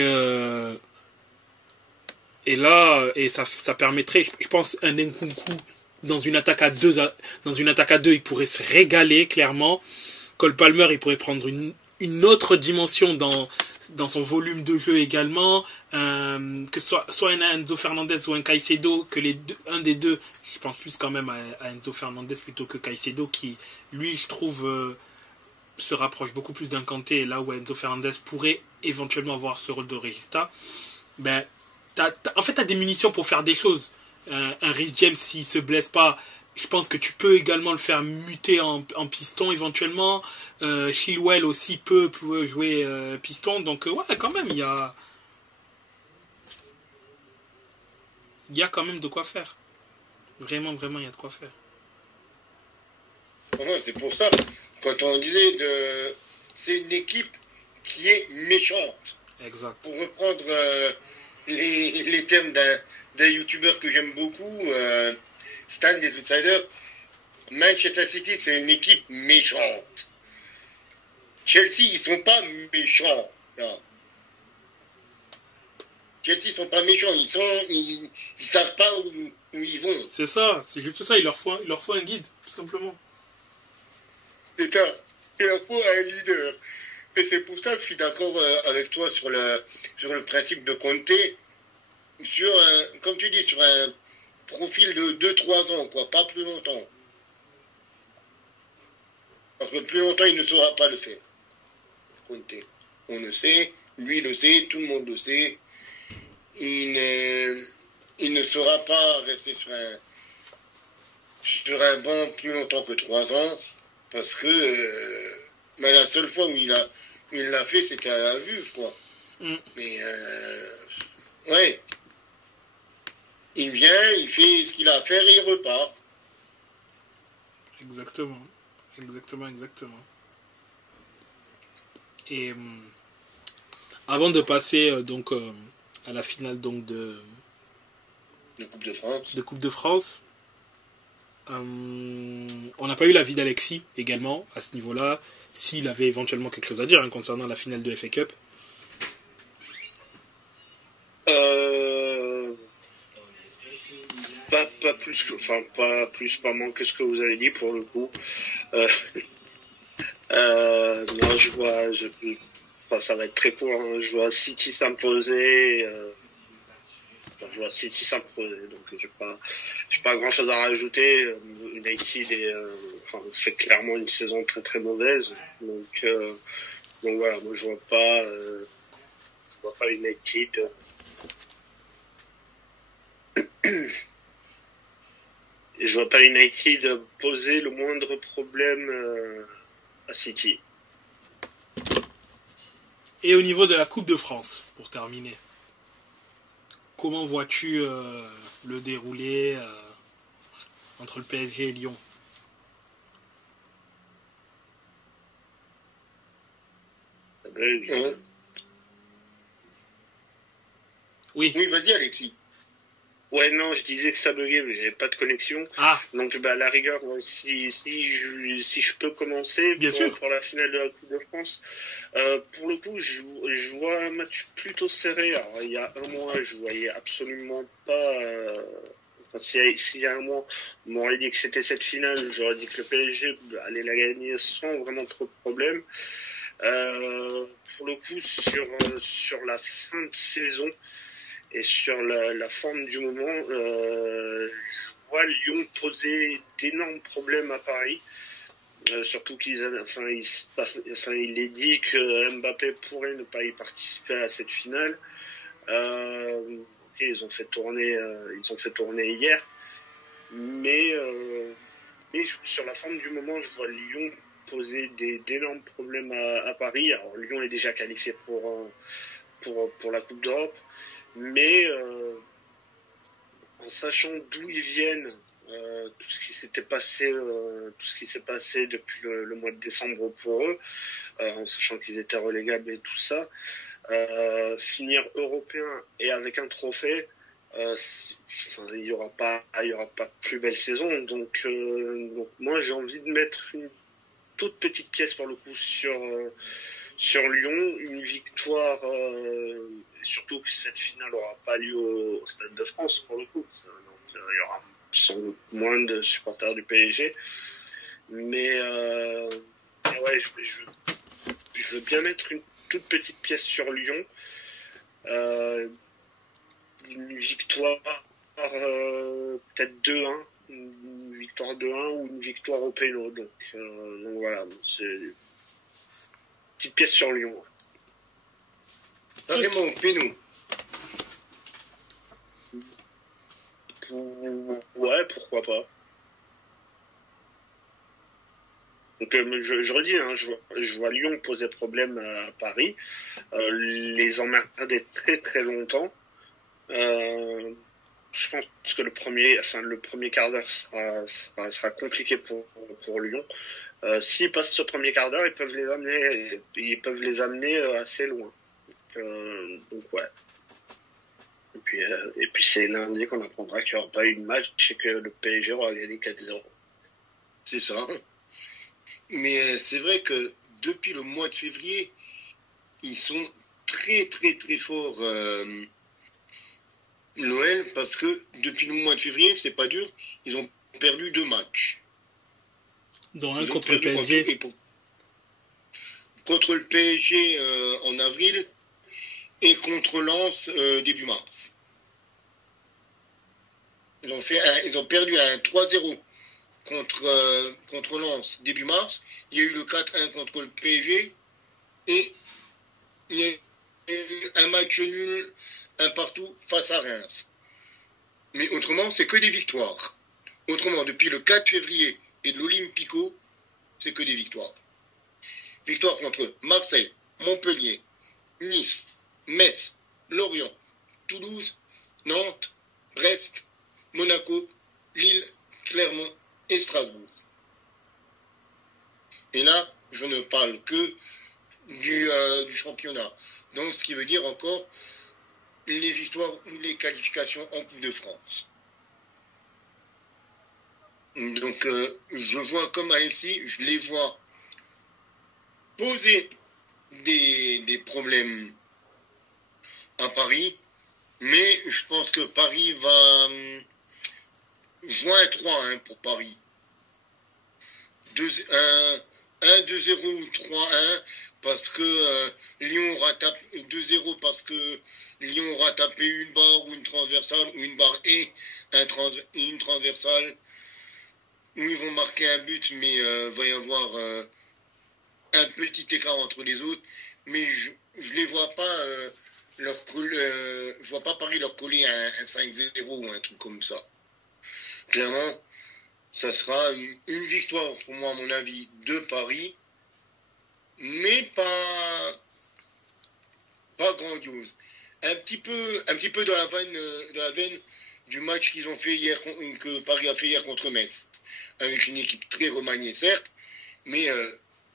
là ça permettrait je pense un Nkunku dans une attaque à deux, il pourrait se régaler clairement. Cole Palmer, il pourrait prendre une autre dimension dans son volume de jeu également. Que soit un Enzo Fernandez ou un Caicedo, que un des deux, je pense plus quand même à Enzo Fernandez plutôt que Caicedo, qui lui, je trouve, se rapproche beaucoup plus d'un Kanté, là où Enzo Fernandez pourrait éventuellement avoir ce rôle de régista. Ben, en fait, t'as des munitions pour faire des choses. Un Rhys James, s'il se blesse pas, je pense que tu peux également le faire muter en piston éventuellement. Chilwell aussi peut jouer piston. Donc ouais, quand même, il y a quand même de quoi faire. Vraiment, il y a de quoi faire. C'est pour ça, quand on disait c'est une équipe qui est méchante. Exact. Pour reprendre les termes d'un youtubeur que j'aime beaucoup, Stan des Outsiders, Manchester City, c'est une équipe méchante. Chelsea, ils sont pas méchants. Non. Chelsea, ils sont pas méchants. Ils savent pas où ils vont. C'est ça, c'est juste ça. Il leur faut un guide, tout simplement. C'est ça. Il leur faut un leader. Et c'est pour ça que je suis d'accord avec toi sur le principe de Conte. Comme tu dis, sur un profil de 2-3 ans, quoi, pas plus longtemps. Parce que plus longtemps, il ne saura pas le faire. Conte. On le sait, lui le sait, tout le monde le sait. Il ne saura pas rester sur un banc plus longtemps que 3 ans, parce que mais la seule fois où il l'a fait, c'était à la vue, quoi. Mais ouais. Il vient, il fait ce qu'il a à faire et il repart. Exactement. Et Avant de passer à la finale donc de Coupe de France. De Coupe de France. On n'a pas eu l'avis d'Alexis également à ce niveau-là, s'il avait éventuellement quelque chose à dire concernant la finale de FA Cup. Pas moins que ce que vous avez dit pour le coup. Non, ça va être très court. Hein. Je vois City s'imposer. Je vois City s'imposer. Donc j'ai pas grand chose à rajouter. United fait clairement une saison très très mauvaise. Donc voilà, moi je vois pas United. Je vois pas United poser le moindre problème à City. Et au niveau de la Coupe de France, pour terminer, comment vois-tu le déroulé entre le PSG et Lyon? Oui, vas-y Alexis. Ouais, non, je disais que ça buguait, mais j'avais pas de connexion. Ah. Donc, à la rigueur, si je peux commencer pour la finale de la Coupe de France. Pour le coup, je vois un match plutôt serré. Alors, il y a un mois, je voyais absolument pas, s'il y a un mois, on m'aurait dit que c'était cette finale, j'aurais dit que le PSG allait la gagner sans vraiment trop de problèmes. Pour le coup, sur la fin de saison, et sur la forme du moment, je vois Lyon poser d'énormes problèmes à Paris. Surtout il est dit que Mbappé pourrait ne pas y participer à cette finale. Ils ont fait tourner hier. Mais sur la forme du moment, je vois Lyon poser d'énormes problèmes à Paris. Alors Lyon est déjà qualifié pour la Coupe d'Europe. Mais en sachant d'où ils viennent, tout ce qui s'est passé depuis le mois de décembre pour eux, en sachant qu'ils étaient relégables et tout ça, finir européen et avec un trophée, il y aura pas plus belle saison. Donc moi j'ai envie de mettre une toute petite pièce pour le coup sur Lyon, une victoire. Surtout que cette finale n'aura pas lieu au Stade de France pour le coup. Donc il y aura sans doute moins de supporters du PSG. Mais ouais, je veux bien mettre une toute petite pièce sur Lyon. Une victoire peut-être 2-1. Une victoire 2-1 ou une victoire au péno. Donc voilà, c'est une petite pièce sur Lyon. Carrément au péno. Ouais, pourquoi pas. Donc je redis, hein, je vois Lyon poser problème à Paris, les emmerder très très longtemps. Je pense que le premier quart d'heure sera compliqué pour Lyon. S'ils passent ce premier quart d'heure, ils peuvent les amener assez loin. Donc ouais. Et puis c'est lundi qu'on apprendra qu'il n'y aura pas eu de match et que le PSG aura gagné 4-0. C'est ça. Mais c'est vrai que depuis le mois de février, ils sont très très très forts l'OL, parce que depuis le mois de février, c'est pas dur, ils ont perdu 2 matchs. Dont un contre le PSG. Contre le PSG en avril et contre Lens début mars. Ils ont perdu un 3-0 contre Lens début mars. Il y a eu le 4-1 contre le PSG et il y a eu un match nul, un partout face à Reims. Mais autrement, c'est que des victoires. Autrement, depuis le 4 février et de l'Olympico, c'est que des victoires. Victoire contre Marseille, Montpellier, Nice, Metz, Lorient, Toulouse, Nantes, Brest, Monaco, Lille, Clermont et Strasbourg. Et là, je ne parle que du championnat. Donc, ce qui veut dire encore les victoires ou les qualifications en Coupe de France. Donc, je vois comme Alexis, je les vois poser des problèmes à Paris, mais je pense que Paris va... Je vois un 3-1 pour Paris. 1-2-0 ou 3-1 parce que Lyon aura tapé 2-0 parce que Lyon aura tapé une barre ou une transversale ou une barre et une transversale où ils vont marquer un but, mais va y avoir un petit écart entre les autres. Mais je les vois pas je vois pas Paris leur coller un 5-0 ou un truc comme ça. Clairement, ça sera une victoire pour moi, à mon avis, de Paris, mais pas grandiose. Un petit peu dans la veine du match qu'ils ont fait hier, que Paris a fait hier contre Metz, avec une équipe très remaniée, certes, mais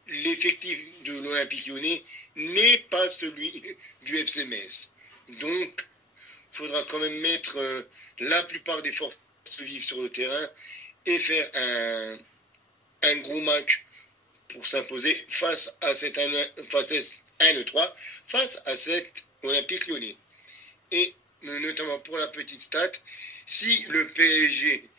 l'effectif de l'Olympique Lyonnais n'est pas celui du FC Metz. Donc, il faudra quand même mettre la plupart des forces vives sur le terrain et faire un gros match pour s'imposer face à cet 1-3, face à cet Olympique Lyonnais. Et notamment pour la petite stat, si le PSG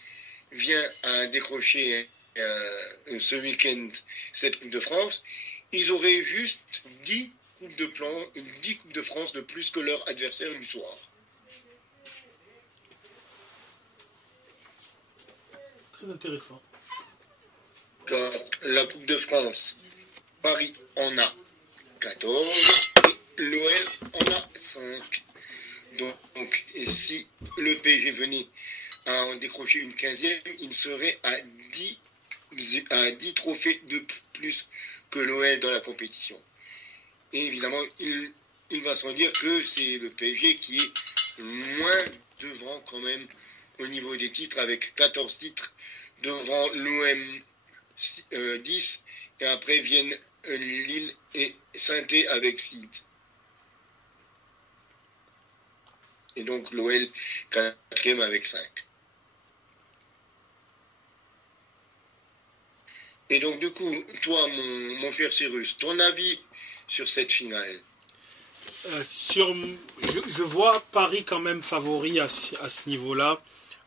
vient à décrocher ce week-end cette Coupe de France, ils auraient juste 10 Coupes de France de plus que leur adversaire du soir. Très intéressant. Car la Coupe de France, Paris en a 14 et l'OL en a 5. Donc si le PSG venait à en décrocher une 15e, il serait à 10 trophées de plus que l'OL dans la compétition. Et évidemment, il va sans dire que c'est le PSG qui est moins devant quand même au niveau des titres, avec 14 titres devant l'OM 10, et après viennent Lille et Saint-Étienne avec 6. Et donc l'OL 4e avec 5. Et donc du coup, toi mon cher Cyrus, ton avis sur cette finale? Je vois Paris quand même favori à ce niveau-là,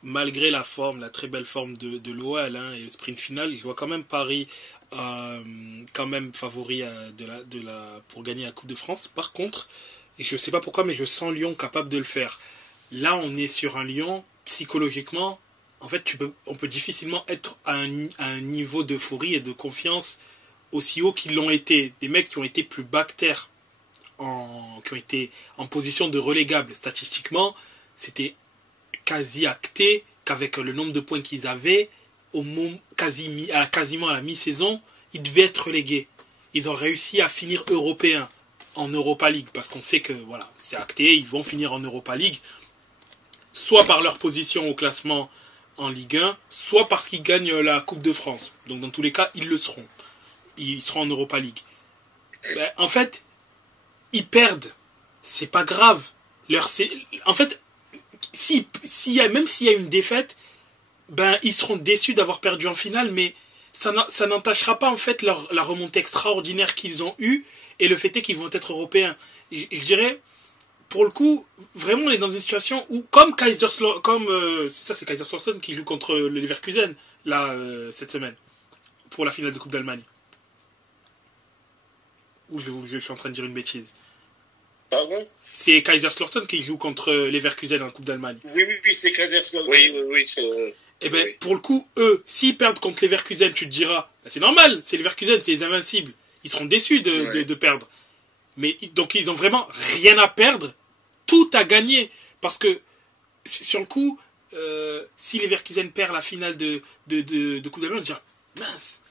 malgré la très belle forme de l'OL et le sprint final. Je vois quand même Paris quand même favori pour gagner la Coupe de France. Par contre, je ne sais pas pourquoi, mais je sens Lyon capable de le faire. Là, on est sur un Lyon, psychologiquement, en fait, on peut difficilement être à un niveau d'euphorie et de confiance aussi haut qu'ils l'ont été. Des mecs qui ont été plus bactères, qui ont été en position de relégable. Statistiquement, c'était quasi acté qu'avec le nombre de points qu'ils avaient, quasiment à la mi-saison, ils devaient être relégués. Ils ont réussi à finir européens en Europa League, parce qu'on sait que voilà, c'est acté, ils vont finir en Europa League, soit par leur position au classement en Ligue 1, soit parce qu'ils gagnent la Coupe de France. Donc dans tous les cas, ils le seront. Ils seront en Europa League. En fait, ils perdent. C'est pas grave. En fait, même s'il y a une défaite, ils seront déçus d'avoir perdu en finale, mais ça n'entachera pas en fait la remontée extraordinaire qu'ils ont eue, et le fait est qu'ils vont être européens. Je dirais, pour le coup, vraiment on est dans une situation où, c'est Kaiserslautern qui joue contre le Leverkusen là cette semaine pour la finale de Coupe d'Allemagne. Ou je suis en train de dire une bêtise. Pardon? C'est Kaiserslautern qui joue contre Leverkusen en Coupe d'Allemagne. Oui, c'est Kaiserslautern. Oui, c'est... Oui. Pour le coup, eux, s'ils perdent contre Leverkusen, tu te diras, c'est normal, c'est Leverkusen, c'est les invincibles. Ils seront déçus de perdre. Mais donc ils ont vraiment rien à perdre, tout à gagner. Parce que, sur le coup, si Leverkusen perd la finale de Coupe d'Allemagne, on se dira, mince,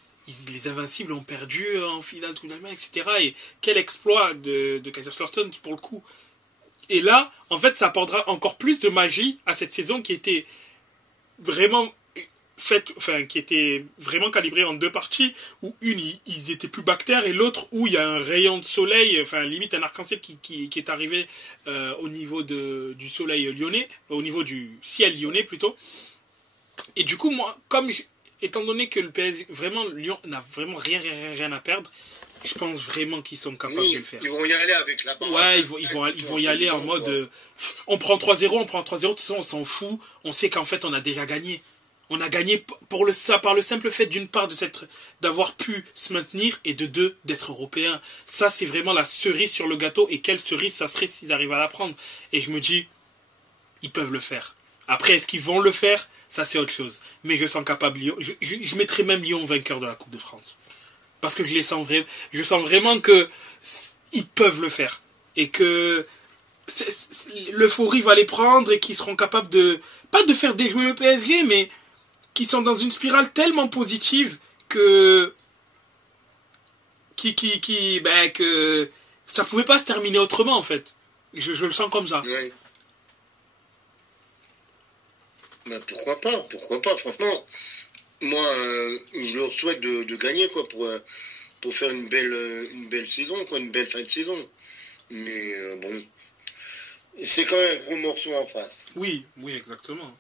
les Invincibles ont perdu en finale de Coupe d'Allemagne, etc. Et quel exploit de Kaiserslautern pour le coup. Et là, en fait, ça apportera encore plus de magie à cette saison qui était vraiment qui était vraiment calibrée en deux parties, où une, ils étaient plus bactères, et l'autre, où il y a un rayon de soleil, enfin, limite un arc-en-ciel qui est arrivé au niveau du soleil lyonnais, au niveau du ciel lyonnais, plutôt. Et du coup, moi, étant donné que le PSG, vraiment, Lyon n'a vraiment rien à perdre, je pense vraiment qu'ils sont capables de le faire. Ils vont y aller avec la barre. Ouais, ils vont y aller en mode... on prend 3-0, de toute façon, on s'en fout. On sait qu'en fait, on a déjà gagné. On a gagné par le simple fait, d'une part, d'avoir pu se maintenir, et de deux, d'être européen. Ça, c'est vraiment la cerise sur le gâteau. Et quelle cerise ça serait s'ils arrivent à la prendre. Et je me dis, ils peuvent le faire. Après, est-ce qu'ils vont le faire? Ça, c'est autre chose. Mais je sens capable Lyon. Je mettrais même Lyon vainqueur de la Coupe de France. Parce que je sens vraiment que ils peuvent le faire. Et que l'euphorie va les prendre et qu'ils seront capables pas de faire déjouer le PSG, mais qui sont dans une spirale tellement positive que que ça pouvait pas se terminer autrement, en fait. Je le sens comme ça. Ouais. Ben, pourquoi pas, franchement. Moi, je leur souhaite de gagner, quoi, pour faire une belle saison, quoi, une belle fin de saison. Mais bon, c'est quand même un gros morceau en face. Oui, exactement.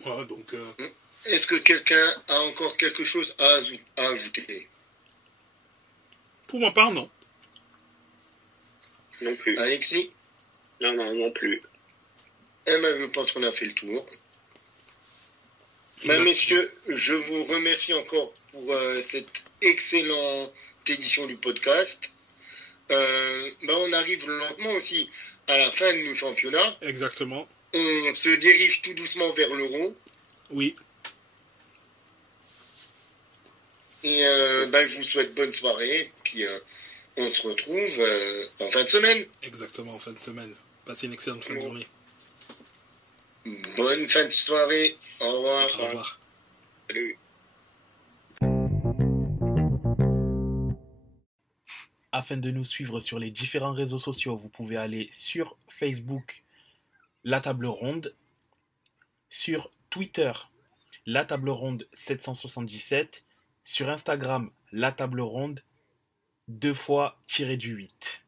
Voilà, donc... Est-ce que quelqu'un a encore quelque chose à ajouter? Pour ma part, non. Non plus. Alexis? Non plus. Eh ben, je pense qu'on a fait le tour. Ben, messieurs, je vous remercie encore pour cette excellente édition du podcast. On arrive lentement aussi à la fin de nos championnats. Exactement. On se dirige tout doucement vers l'Euro. Oui. Et je vous souhaite bonne soirée. Puis on se retrouve en fin de semaine. Exactement, en fin de semaine. Passez une excellente fin de journée. Bonne fin de soirée. Au revoir. Au revoir. Salut. Afin de nous suivre sur les différents réseaux sociaux, vous pouvez aller sur Facebook, La Table Ronde, sur Twitter, La Table Ronde 777, sur Instagram, La Table Ronde, 2 fois tiré du 8.